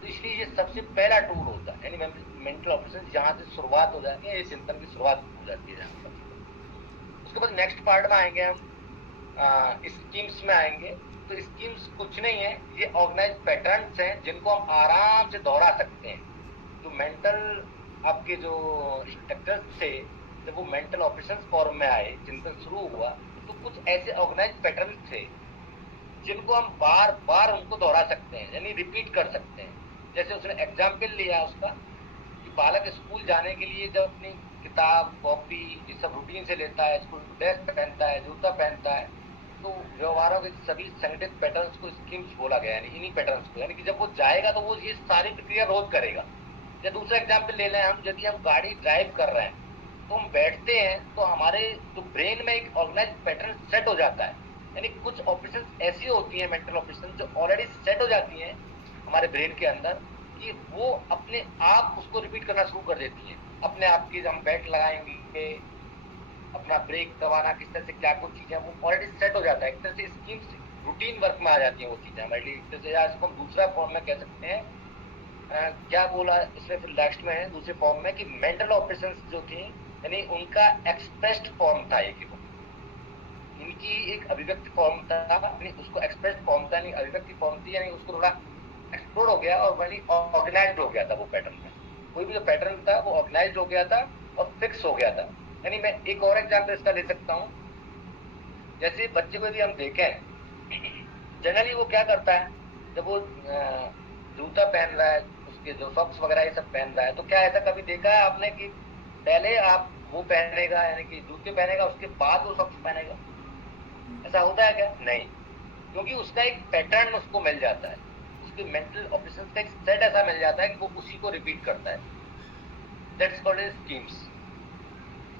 तो इसलिए ये सबसे पहला टूल होता है, यानी मेंटल ऑपरेशन जहां से शुरुआत हो जाती है, ये चिंतन की शुरुआत हो जाती है जहां पर। उसके बाद नेक्स्ट पार्ट में आएंगे हम, स्कीम्स में आएंगे। तो स्कीम्स कुछ नहीं है, ये ऑर्गेनाइज पैटर्न्स हैं जिनको हम आराम से दोहरा सकते हैं। जो मेंटल आपके जो स्ट्रक्चर्स थे, जब वो मेंटल ऑपरेशंस फॉर्म में आए, चिंतन शुरू हुआ, तो कुछ ऐसे ऑर्गेनाइज पैटर्न्स थे जिनको हम बार बार उनको दोहरा सकते हैं, यानी रिपीट कर सकते हैं। जैसे उसने एग्जाम्पल लिया उसका कि बालक स्कूल जाने के लिए जब अपनी किताब कॉपी ये सब रूटीन से लेता है, स्कूल ड्रेस पहनता है, जूता पहनता है, तो व्यवहारों के सभी संगठित पैटर्न्स को स्कीम्स बोला गया, यानी इन्हीं पैटर्न्स को, यानी कि जब वो जाएगा तो वो ये सारी प्रक्रिया रोज करेगा। या दूसरा एग्जाम्पल ले लें हम, यदि हम गाड़ी ड्राइव कर रहे हैं तो हम बैठते हैं तो हमारे जो ब्रेन में एक ऑर्गेनाइज पैटर्न सेट हो जाता है, यानी कुछ ऑपरेशन ऐसी होती हैं मेंटल ऑपरेशन जो ऑलरेडी सेट हो जाती हैं हमारे ब्रेन के अंदर, कि वो अपने आप उसको रिपीट करना शुरू कर देती हैं अपने आप की। हम बेल्ट लगाएंगे, अपना ब्रेक दबाना, किस तरह से क्या कुछ चीजें, वो ऑलरेडी सेट हो जाता है, एक तरह से स्कीम रूटीन वर्क में आ जाती है वो चीजें हमारे लिए। एक तरह से इसको हम दूसरा फॉर्म में कह सकते हैं, क्या बोला इसमें फिर लास्ट में है दूसरे फॉर्म में, कि मेंटल ऑपरेशंस जो थी, यानी उनका एक्सप्रेस्ड फॉर्म था ये, इनकी एक अभिव्यक्ति फॉर्म था, यानी उसको एक्सप्रेस फॉर्म था, यानी अभिव्यक्ति फॉर्म थी, यानी उसको थोड़ा एक्सप्लोर हो गया और वही ऑर्गेनाइज्ड हो गया था वो पैटर्न में। कोई भी जो पैटर्न था वो ऑर्गेनाइज्ड हो गया था और फिक्स हो गया था। यानी मैं एक और एग्जाम्पल इसका ले सकता हूँ, जैसे बच्चे को यदि हम देखें, जनरली वो क्या करता है, जब वो जूता पहन रहा है, उसके जो सॉक्स वगैरह ये सब पहन रहा है, तो क्या ऐसा कभी देखा है आपने कि पहले आप वो पहनेगा, यानी कि जूते पहनेगा, उसके बाद वो सॉक्स पहनेगा? ऐसा होता है क्या? नहीं, क्योंकि उसका एक पैटर्न उसको मिल जाता है, उसके मेंटल ऑपरेशंस का एक सेट ऐसा मिल जाता है कि वो उसी को रिपीट करता है। That's called as schemes.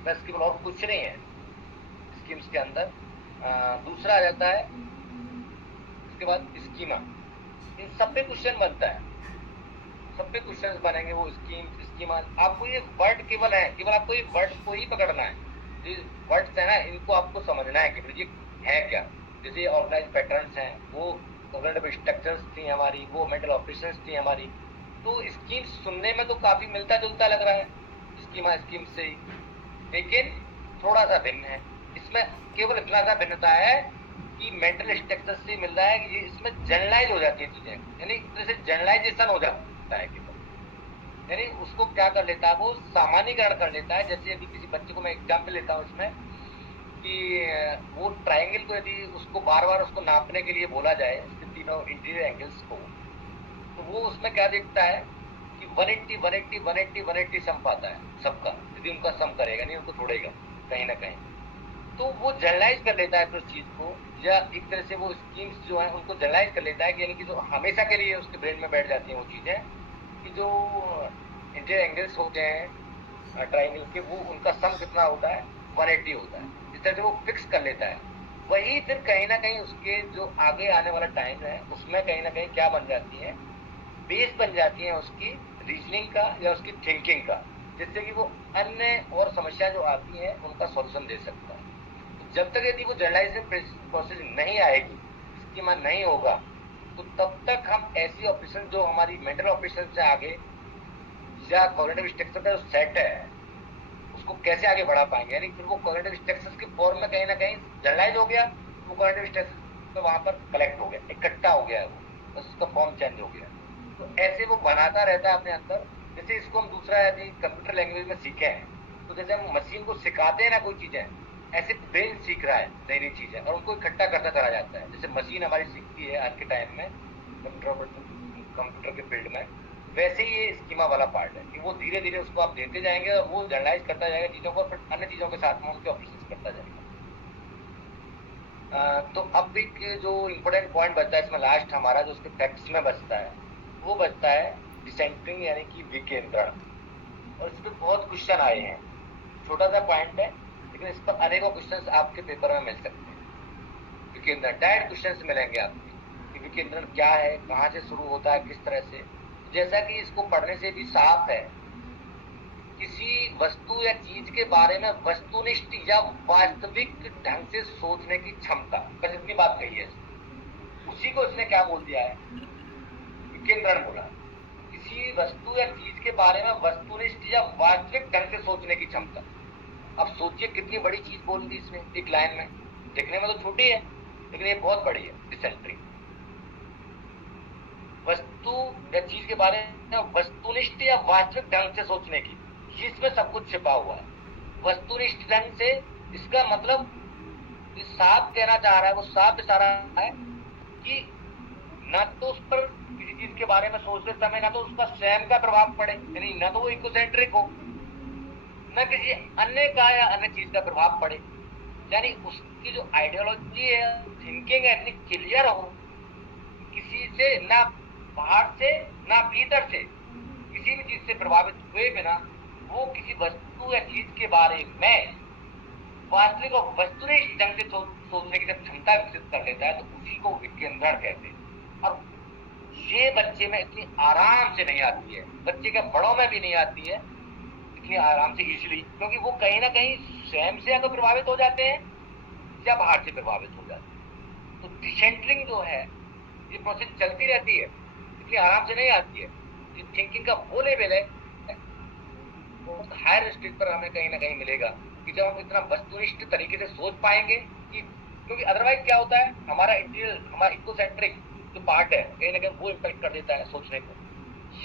बस केवल और कुछ नहीं है स्कीम्स के अंदर। दूसरा आ जाता है उसके बाद स्कीमा। इन सब पे क्वेश्चन बनता है, सब पे क्वेश्चन बनेंगे, वो स्कीम स्कीमा। आपको ये वर्ड केवल है, केवल आपको ये वर्ड को ही पकड़ना है, ये वर्ड्स है ना, इनको आपको समझना है कि ये है क्या। जैसे ऑर्गेनाइज पैटर्न्स हैं, वो कॉग्निटिव स्ट्रक्चर्स थी हमारी, वो मेंटल ऑपरेशंस थी हमारी। तो स्कीम सुनने में तो काफी मिलता जुलता लग रहा है स्कीमा स्कीम से ही, लेकिन थोड़ा सा भिन्न है। इसमें केवल इतना सा भिन्नता है कि मेंटल स्ट्रक्चर से मिल रहा है कि इसमें जनरलाइज हो जाती है चीजें, यानी जैसे जनरलाइजेशन हो जाता है केवल, यानी उसको क्या कर लेता है, वो सामान्यकरण कर लेता है। जैसे यदि किसी बच्चे को मैं एग्जाम्पल लेता हूँ इसमें, कि वो ट्राइंगल को यदि उसको बार बार उसको नापने के लिए बोला जाए, उसके तीनों इंटीरियर एंगल्स को, तो वो उसमें क्या देखता है कि 180 180 180 180 सम पाता है सबका, यदि उनका सम करेगा, नहीं उनको छोड़ेगा कहीं ना कहीं। तो वो जनरलाइज कर लेता है फिर उस चीज को, या एक तरह से वो स्कीम्स जो है उनको जनरलाइज कर लेता है, कि यानी कि जो हमेशा के लिए उसके ब्रेन में बैठ जाती है वो चीजें, कि जो इंडियन एंगल्स होते हैं ट्राइंगल के, वो उनका सम कितना होता है 180 होता है। जिस तरह से वो फिक्स कर लेता है, वही फिर कहीं ना कहीं उसके जो आगे आने वाला टाइम है उसमें कहीं ना कहीं क्या बन जाती है, बेस बन जाती है उसकी रीजनिंग का या उसकी थिंकिंग का, जिससे कि वो अन्य और समस्या जो आती है उनका सॉल्यूशन दे सकता है। तो जब तक यदि वो जनरलाइजेशन प्रोसेस नहीं आएगी, स्कीमा नहीं होगा, तो तब तक हम ऐसी ऑपरेशन जो हमारी मेंटल ऑपरेशन से आगे या कॉग्निटिव स्ट्रक्चर का जो सेट है उसको कैसे आगे बढ़ा पाएंगे। यानी फिर वो कॉग्निटिव स्ट्रक्चर्स के फॉर्म में कहीं ना कहीं जनरलाइज हो गया, वो कॉग्निटिव स्ट्रक्चर तो वहां पर कलेक्ट हो गया, इकट्ठा हो गया है वो, बस उसका फॉर्म चेंज हो गया। तो ऐसे वो बनाता रहता है अपने अंदर। जैसे इसको हम दूसरा यदि कंप्यूटर लैंग्वेज में सीखे हैं, तो जैसे हम मशीन को सिखाते हैं ना कोई चीजें, ऐसे ब्रेन सीख रहा है नई नई चीजें और उनको इकट्ठा करता चला जाता है। जैसे मशीन हमारी सीखती है आज के टाइम में कंप्यूटर के फील्ड में, वैसे ही ये स्कीमा वाला पार्ट है कि वो धीरे धीरे उसको आप देते जाएंगे और वो जनरलाइज करता जाएगा चीजों को, फिर अन्य चीजों के साथ में उनके ऑपरेशन करता जाएगा। तो अब एक जो इम्पोर्टेंट पॉइंट बचता है इसमें, लास्ट हमारा जो उसके फैक्ट्स में बचता है, वो बचता है डिसेंटरिंग यानी कि विकेंद्रण। और इस पर बहुत क्वेश्चन आए हैं, छोटा सा पॉइंट है लेकिन इस पर अनेकों क्वेश्चन आपके पेपर में मिल सकते हैं। विकेंद्रण डायरेक्ट क्वेश्चन मिलेंगे आपके कि विकेंद्रण क्या है, कहाँ से शुरू होता है, किस तरह से। जैसा कि इसको पढ़ने से भी साफ है, किसी वस्तु या चीज के बारे में वस्तुनिष्ठ या वास्तविक ढंग से सोचने की क्षमता, बस इतनी बात कही है। उसी को इसने क्या बोल दिया है, विकेंद्रण बोला। किसी वस्तु या चीज के बारे में वस्तुनिष्ठ या वास्तविक ढंग से सोचने की क्षमता। अब सोचिए कितनी बड़ी चीज बोल दी इसने एक लाइन में। देखने में तो छोटी है लेकिन ये बहुत बड़ी है। डिसेंट्री वस्तु या चीज के बारे में वस्तुनिष्ठ या वास्तविक ढंग से सोचने की, इसमें सब कुछ छिपा हुआ है। वस्तुनिष्ठ ढंग से इसका मतलब साफ कहना चाह रहा है, वो साफ इशारा है कि ना तो उस पर किसी चीज के बारे में सोचते समय ना तो उसका स्वयं का प्रभाव पड़े, यानी ना तो वो इकोसेंट्रिक हो, न किसी अन्य का या अन्य चीज का प्रभाव पड़े, यानी उसकी जो आइडियोलॉजी है, थिंकिंग है, इतनी क्लियर हो, किसी से ना बाहर से ना भीतर से किसी भी चीज से प्रभावित हुए बिना वो किसी वस्तु या चीज के बारे में वास्तविक और वस्तुनिष्ठ ढंग से सोचने की जब क्षमता विकसित कर लेता है तो उसी को विकेंद्रण कहते हैं। और ये बच्चे में इतनी आराम से नहीं आती है, बच्चे के बड़ों में भी नहीं आती है इतनी आराम से इजीली, क्योंकि वो कहीं ना कहीं स्वयं से या तो प्रभावित हो जाते हैं या बाहर से प्रभावित हो जाते हैं। तो डिसेंट्रिंग जो है ये प्रोसेस चलती रहती है, इतनी आराम से नहीं आती है। ये थिंकिंग का वो लेवल है बहुत हायर स्टेज पर हमें कहीं ना कहीं मिलेगा कि जब हम इतना वस्तुनिष्ठ तरीके से सोच पाएंगे कि, क्योंकि अदरवाइज क्या होता है, हमारा इंटीरियर, हमारा इकोसेंट्रिक जो पार्ट है कहीं ना कहीं वो इम्पैक्ट कर देता है सोचने को,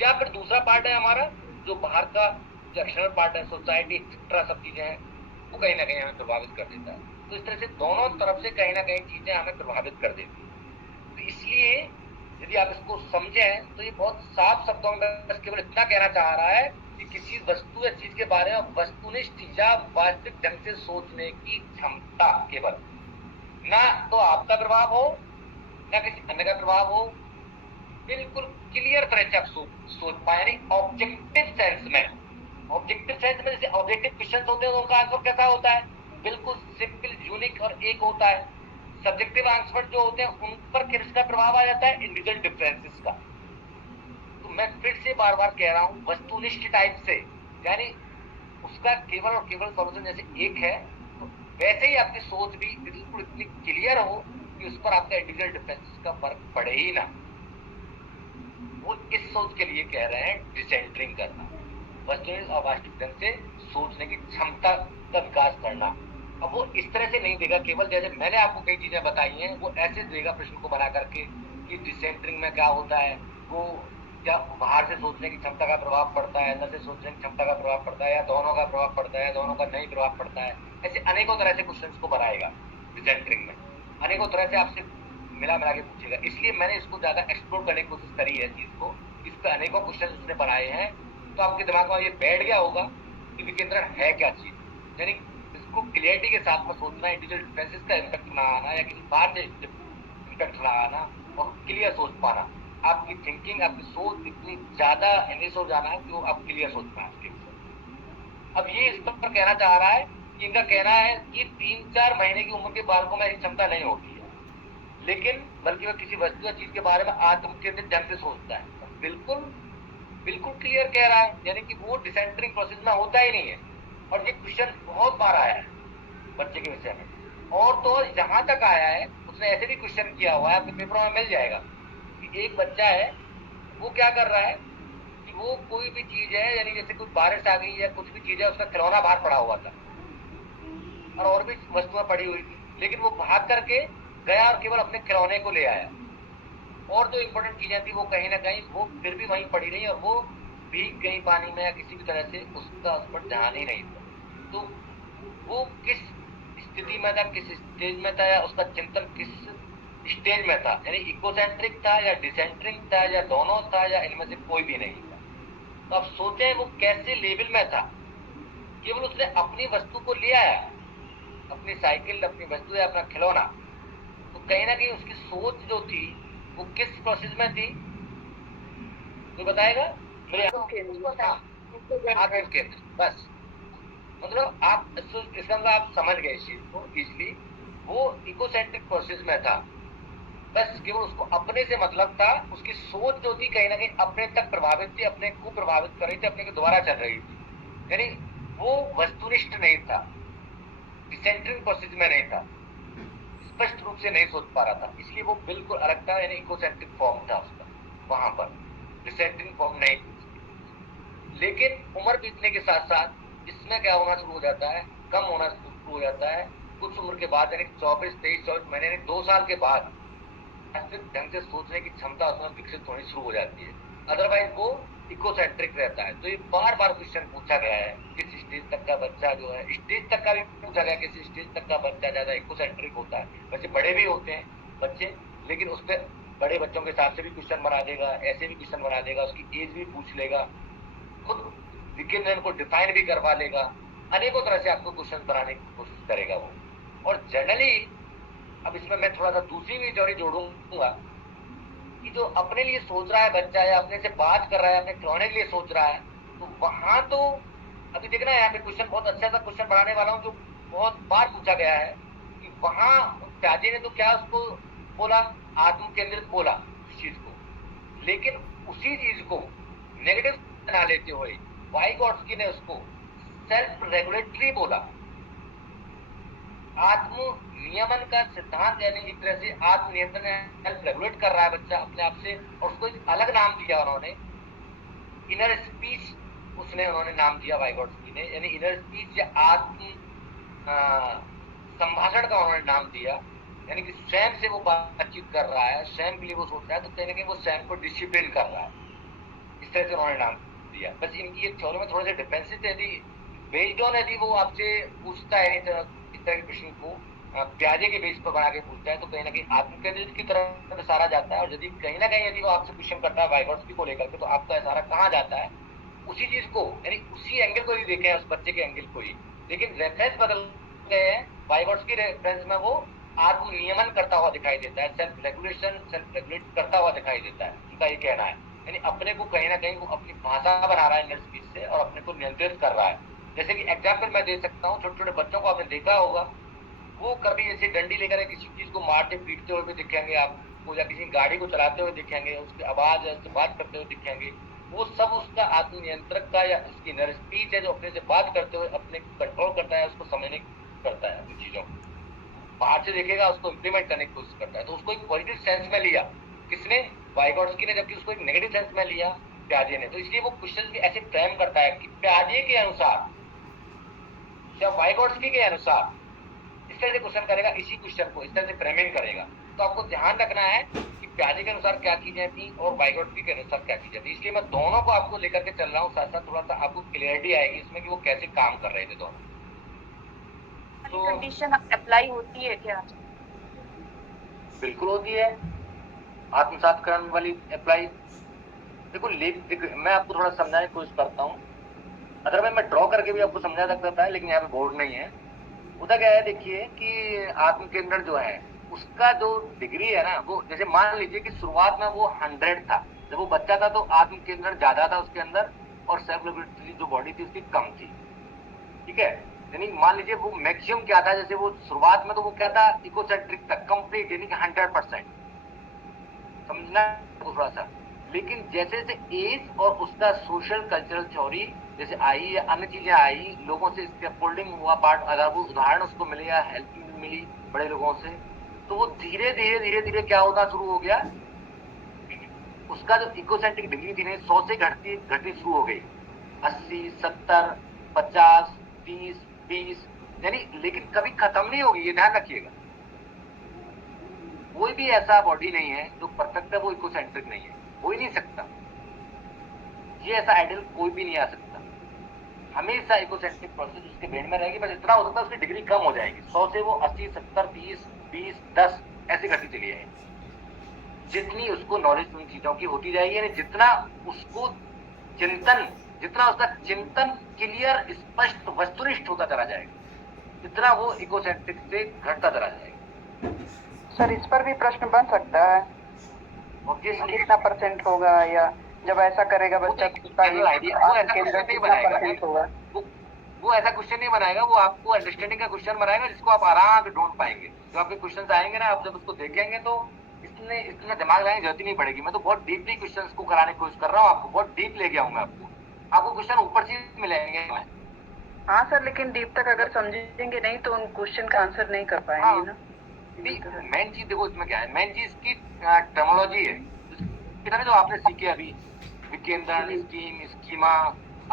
या फिर दूसरा पार्ट है हमारा जो बाहर का जो एक्सटर्नल पार्ट है, सोसाइटी एक्सेट्रा सब चीजें हैं, वो कहीं ना कहीं हमें प्रभावित कर देता है। तो इस तरह से दोनों तरफ से कहीं ना कहीं चीजें हमें प्रभावित कर देती है। तो इसलिए यदि आप इसको समझें तो ये बहुत साफ शब्दों में बस केवल इतना कहना चाह रहा है कि किसी वस्तु या चीज के बारे में वस्तुनिष्ठ या वास्तविक ढंग से सोचने की क्षमता, केवल ना तो आपका प्रभाव हो ना किसी अन्य का प्रभाव हो, बिल्कुल क्लियर तरह से आप सोच पाए। यानी ऑब्जेक्टिव सेंस में, ऑब्जेक्टिव सेंस में जैसे ऑब्जेक्टिव क्वेश्चन होते हैं तो उनका आंसर कैसा होता है, बिल्कुल सिंपल, यूनिक और एक होता है। सब्जेक्टिव आंसर जो होते हैं उन पर किसका प्रभाव आ जाता है, इंडिविजुअल डिफरेंसेस का। तो मैं फिर से बार बार कह रहा हूं, वस्तुनिष्ठ टाइप से, यानी उसका केवल और केवल सॉल्यूशन जैसे एक है, तो वैसे ही आपकी सोच भी बिल्कुल इतनी क्लियर हो कि उस पर आपका इंडिविजुअल डिफरेंसेस का फर्क पड़े ही ना। वो इस सोच के लिए कह रहे हैं डिसेंट्रिंग करना, वस्तुनिष्ठ और वास्तविक ढंग से सोचने की क्षमता का विकास करना। अब वो इस तरह से नहीं देगा केवल जैसे मैंने आपको कई चीजें बताई हैं, वो ऐसे देगा प्रश्न को बना करके कि डिसेंट्रिंग में क्या होता है, वो क्या बाहर से सोचने की क्षमता का प्रभाव पड़ता है, अंदर से सोचने की क्षमता का प्रभाव पड़ता है, या दोनों का प्रभाव पड़ता है, दोनों का नहीं प्रभाव पड़ता है। ऐसे अनेकों तरह से क्वेश्चन को बनाएगा डिसेंट्रिंग में, अनेकों तरह से आपसे मिला मिला के पूछेगा। इसलिए मैंने इसको ज्यादा एक्सप्लोर करने की कोशिश करी है चीज को, इस पे अनेकों क्वेश्चन उसने बनाए हैं। तो आपके दिमाग में ये बैठ गया होगा कि विकेंद्रण है क्या चीज, यानी इसको क्लियरिटी के साथ में सोचना, इंडिविजुअल डिफरेंसेस का इम्पैक्ट ना आना या किसी बाहर से इम्पैक्ट ना आना और क्लियर सोच पाना, आपकी थिंकिंग, आपकी सोच इतनी ज्यादा एनरिच हो जाना है कि वो आप क्लियर सोच पाए उसके विषय। अब ये इस पर कहना चाह रहा है कि इनका कहना है कि 3-4 महीने की उम्र के बालकों में ऐसी क्षमता नहीं होती है, लेकिन बल्कि वह किसी वस्तु या चीज के बारे में आत्मकेंद्रित ढंग से सोचता है। बिल्कुल बिल्कुल क्लियर कह रहा है, यानी कि वो डिसेंटरिंग प्रोसेस में होता ही नहीं है। और ये क्वेश्चन बहुत बार आया है बच्चे के विषय में, और तो जहां तक आया है उसने ऐसे भी क्वेश्चन किया हुआ है, आपके पेपरों में मिल जाएगा कि एक बच्चा है, वो क्या कर रहा है कि वो कोई भी चीज है, यानी जैसे कोई बारिश आ गई या कुछ भी चीज है, उसका खिलौना बाहर पड़ा हुआ था और भी वस्तुएं पड़ी हुई थी, लेकिन वो भाग करके गया और केवल अपने खिलौने को ले आया, और जो इम्पोर्टेंट चीजें थी वो कहीं ना कहीं वो फिर भी वहीं पड़ी रही और वो भीग गई पानी में या किसी भी तरह से उसका उस पर ध्यान ही नहीं था। तो वो किस स्थिति में था, किस स्टेज में था, या उसका चिंतन किस स्टेज में था, यानी इकोसेंट्रिक था या डिसेंट्रिक था या दोनों था या इनमें से कोई भी नहीं था। तो आप सोचें वो कैसे लेवल में था। केवल उसने अपनी वस्तु को ले आया, अपनी साइकिल, अपनी वस्तु या अपना खिलौना, तो कहीं ना कहीं उसकी सोच जो थी वो किस प्रोसेस में थी, कोई बताएगा? मेरे आत्म केंद्र, बस। मतलब आप इसका मतलब आप समझ गए इस चीज को इजिली, वो इकोसेंट्रिक प्रोसेस में था, बस केवल उसको अपने से मतलब था, उसकी सोच जो थी कहीं ना कहीं अपने तक प्रभावित थी, अपने को प्रभावित कर रही थी, अपने के द्वारा चल रही थी, यानी वो वस्तुनिष्ठ नहीं था, डिसेंट्रिक प्रोसेस में नहीं था, स्पष्ट रूप से नहीं सोच पा रहा था, इसलिए वो बिल्कुल अलग था, यानी इकोसेंट्रिक फॉर्म था उसका वहां पर, डिसेंट्रिक फॉर्म नहीं थी उसकी। लेकिन उम्र बीतने के साथ साथ इसमें क्या होना शुरू हो जाता है, कम होना शुरू हो जाता है कुछ उम्र के बाद, यानी 24 महीने यानी 2 साल के बाद वास्तविक ढंग से सोचने की क्षमता उसमें विकसित होनी शुरू हो जाती है। अदरवाइज वो इकोसेंट्रिक रहता है। तो ये बार बार क्वेश्चन पूछा गया है, किस स्टेज तक का बच्चा जो है, स्टेज तक का भी पूछा गया, किस स्टेज तक का बच्चा ज्यादा इकोसेंट्रिक होता है। वैसे बड़े भी होते हैं बच्चे, लेकिन उस पर बड़े बच्चों के हिसाब से भी क्वेश्चन बना देगा, ऐसे भी क्वेश्चन बना देगा, उसकी एज भी पूछ लेगा, खुद विज्ञान को डिफाइन भी करवा लेगा, अनेकों तरह से आपको क्वेश्चन बनाने की कोशिश करेगा वो। और जनरली अब इसमें मैं थोड़ा सा दूसरी भी थ्योरी जोड़ूंगा कि जो अपने लिए सोच रहा है बच्चा या अपने से बात कर रहा है, अपने खिलौने के लिए सोच रहा है, तो वहां तो अभी देखना है, यहाँ पे क्वेश्चन बहुत अच्छा सा क्वेश्चन बनाने वाला हूँ जो बहुत बार पूछा गया है कि वहां प्याजे ने तो क्या उसको बोला, आत्म केंद्रित बोला उस चीज को, लेकिन उसी चीज को नेगेटिव बना लेते हुए वाइगोट्स्की ने उसको सेल्फ रेगुलेटरी बोला। आत्म नियमन का सिद्धांत, यानी एक तरह से आत्म नियंत्रण, सेल्फ रेगुलेट कर रहा है बच्चा अपने आप से, और उसको एक अलग नाम दिया उन्होंने, इनर स्पीच उन्होंने नाम दिया वाइगोट्स्की ने, यानी इनर स्पीच या आत्म संभाषण का उन्होंने नाम दिया, यानी कि स्वयं से वो बातचीत कर रहा है, स्वयं के लिए वो सोच रहा है, तो कहीं ना कहीं वो स्वयं को डिसिप्लिन कर रहा है, इस तरह से उन्होंने नाम दिया। बस इनकी एक थ्योरी में थोड़े से डिफरेंसेस, यदि बेस्ड ऑन यदि वो आपसे पूछता है इस तरह के प्रश्न को प्याजे के बेस पर बना के पूछता है, तो कहीं ना कहीं आत्मकेंद्रित की तरफ इशारा जाता है, और यदि कहीं ना कहीं यदि वो आपसे क्वेश्चन करता है वाइगोट्स्की को लेकर के, तो आपका इशारा कहाँ जाता है, उसी चीज को, यानी उसी एंगल को ही देखे हैं, उस बच्चे के एंगल को ही, लेकिन रेफरेंस बदल गए हैं। वाइगोट्स्की रेफरेंस में वो आत्म नियमन करता हुआ दिखाई देता है, सेल्फ रेगुलेशन, सेल्फ रेगुलेट करता हुआ दिखाई देता है, उनका ये कहना है, यानी अपने को कहीं ना कहीं वो अपनी भाषा बना रहा है इनर स्पीच से, और अपने को नियंत्रित कर रहा है। जैसे कि एग्जाम्पल मैं दे सकता हूँ, छोटे छोटे बच्चों को आपने देखा होगा, वो कभी ऐसे डंडी लेकर किसी चीज को मारते पीटते हुए भी दिखेंगे आपको, या किसी गाड़ी को चलाते हुए दिखेंगे, उसकी आवाज है उससे बात करते हुए दिखेंगे, वो सब उसका आत्म नियंत्रक का या उसकी इनर स्पीच है, जो अपने से बात करते हुए अपने कंट्रोल करता है, उसको समझने करता है उन चीजों को, बाहर से देखेगा उसको इम्प्लीमेंट करने की कोशिश करता है। तो उसको एक पॉजिटिव सेंस में लिया किसने, वाइगोट्स्की ने, जबकि उसको एक नेगेटिव सेंस में लिया प्याजे ने। तो इसलिए वो क्वेश्चन भी ऐसे फ्रेम करता है कि प्याजे के अनुसार या वाइगोट्स्की के अनुसार, इस तरह से क्वेश्चन करेगा, इसी क्वेश्चन को इस तरह से फ्रेमिंग करेगा। तो आपको ध्यान रखना है कि प्याजे के अनुसार क्या चीजें थी और वाइगोट्स्की के अनुसार क्या चीजें थी। इसलिए मैं दोनों को आपको लेकर के चल रहा हूँ, साथ साथ थोड़ा सा आपको क्लियरिटी आएगी इसमें कि वो कैसे काम कर रहे थे दोनों। तो कंडीशन अप्लाई होती है क्या? बिल्कुल होती है, आत्मसातकरण वाली अप्लाई। देखो मैं आपको थोड़ा समझाने की कोशिश करता हूँ, अदरवाइज मैं ड्रॉ करके भी आपको समझा सकता था, लेकिन यहाँ पे बोर्ड नहीं है। होता क्या है, देखिए कि आत्म केंद्रण जो है उसका जो डिग्री है ना, वो जैसे मान लीजिए कि शुरुआत में वो 100 था, जब वो बच्चा था तो आत्म केंद्रण ज्यादा था उसके अंदर और सेल्फ लिबरेटरी जो बॉडी थी उसकी कम थी, ठीक है। यानी मान लीजिए वो मैक्सिमम क्या था, जैसे वो शुरुआत में तो वो क्या था, इकोसेंट्रिक था, कंप्लीट, यानी कि 100%, समझना थोड़ा सा। लेकिन जैसे जैसे एज और उसका सोशल कल्चरल थ्योरी जैसे आई या अन्य चीजें आई, लोगों से स्कैफोल्डिंग हुआ पार्ट, अगर वो उदाहरण उसको मिले या हेल्प मिली बड़े लोगों से, तो वो धीरे धीरे क्या होना शुरू हो गया, उसका जो इकोसेंट्रिक डिग्री थी 100 से घटती शुरू हो गई, 80, 70, 50, 30, 20, यानी, लेकिन कभी खत्म नहीं होगी, ये ध्यान रखिएगा। कोई भी ऐसा बॉडी नहीं है जो परफेक्ट है, वो इकोसेंट्रिक नहीं है, हो ही नहीं सकता, ये ऐसा आइडियल कोई भी नहीं आ सकता। हमेशा इकोसेंट्रिक प्रोसेस उसके ब्रेन में रहेगी, बस इतना हो सकता है उसकी डिग्री कम हो जाएगी, 100 से वो 80, 70, 30, 20, 10 ऐसे घटती चली जाएगी, जितनी उसको नॉलेज उन चीजों की होती जाएगी, यानी जितना उसको जितना उसका चिंतन क्लियर, स्पष्ट, वस्तुनिष्ठ होता चला जाएगा, जितना वो इकोसेंट्रिक से घटता चला जाएगा। सर इस पर भी प्रश्न बन सकता है, कितना परसेंट होगा, या जब ऐसा करेगा बच्चा तो उसका होगा? वो ऐसा क्वेश्चन नहीं बनाएगा, वो आपको अंडरस्टैंडिंग का क्वेश्चन बनाएगा, जिसको आप आराम से ढूंढ पाएंगे। जो आपके क्वेश्चन आएंगे ना, आप जब उसको देखेंगे तो इसमें दिमाग लगाने की जरूरत ही नहीं पड़ेगी। मैं तो बहुत डीपली क्वेश्चन को कराने की कोशिश कर रहा हूँ, आपको बहुत डीप ले गया हूँ मैं, आपको क्वेश्चन ऊपर से मिलेंगे। हाँ सर, लेकिन डीप तक अगर समझेंगे नहीं तो उन क्वेश्चन का आंसर नहीं कर पाएंगे ना। मेन चीज देखो इसमें क्या है, मेन चीज की टर्मोलॉजी है, जो आपने सीखे अभी, विकेंद्रण, स्कीम, स्कीमा,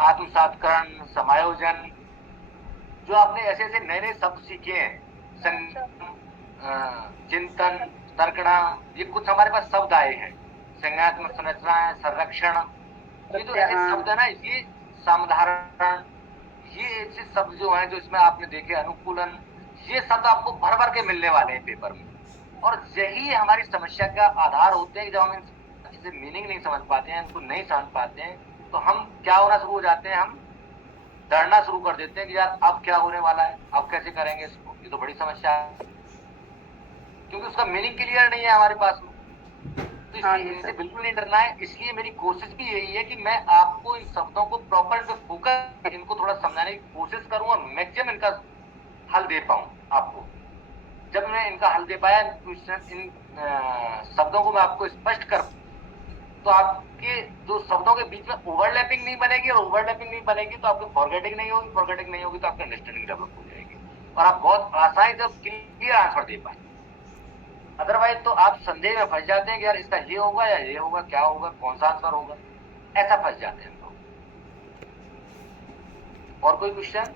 आत्मसातकरण, समायोजन, जो आपने ऐसे ऐसे नए नए शब्द सीखे हैं, चिंतन, तर्कणा, ये कुछ हमारे पास शब्द आए हैं, संज्ञात्मक संरचना, संरक्षण, ये जो ऐसे शब्द है ना, ये समाधारण, ये ऐसे शब्द जो हैं जो इसमें आपने देखे, अनुकूलन, ये शब्द आपको भर भर के मिलने वाले हैं पेपर में, और यही हमारी समस्या का आधार होते हैं। जब हम इनसे मीनिंग नहीं समझ पाते हैं, इनको नहीं समझ पाते हैं, तो हम क्या होना शुरू हो जाते हैं, हम डरना शुरू कर देते हैं कि यार अब क्या होने वाला है, अब कैसे करेंगे इसको, ये तो बड़ी समस्या है, क्योंकि उसका मीनिंग क्लियर नहीं है हमारे पास में। तो इसलिए इनसे बिल्कुल नहीं डरना है। इसलिए मेरी कोशिश भी यही है कि मैं आपको इन शब्दों को प्रॉपर फोकस, इनको थोड़ा समझाने की कोशिश करूं और मैक्सिमम इनका हल दे पाऊं आपको। जब मैं इनका हल दे पाया, इन शब्दों को मैं आपको स्पष्ट कर, तो आपके जो शब्दों के बीच में ओवरलैपिंग नहीं बनेगी, और ओवरलैपिंग नहीं बनेगी तो आपको फॉरगेटिंग नहीं होगी, फॉरगेटिंग नहीं होगी तो आपकी अंडरस्टैंडिंग डेवलप हो जाएगी, और आप बहुत आसानी से क्लियर आंसर दे पाएंगे। अदरवाइज तो आप संदेह में फंस जाते हैं कि यार इसका ये होगा या ये होगा, क्या होगा, कौन सा आंसर होगा, ऐसा फंस जाते हैं लोग। और कोई क्वेश्चन?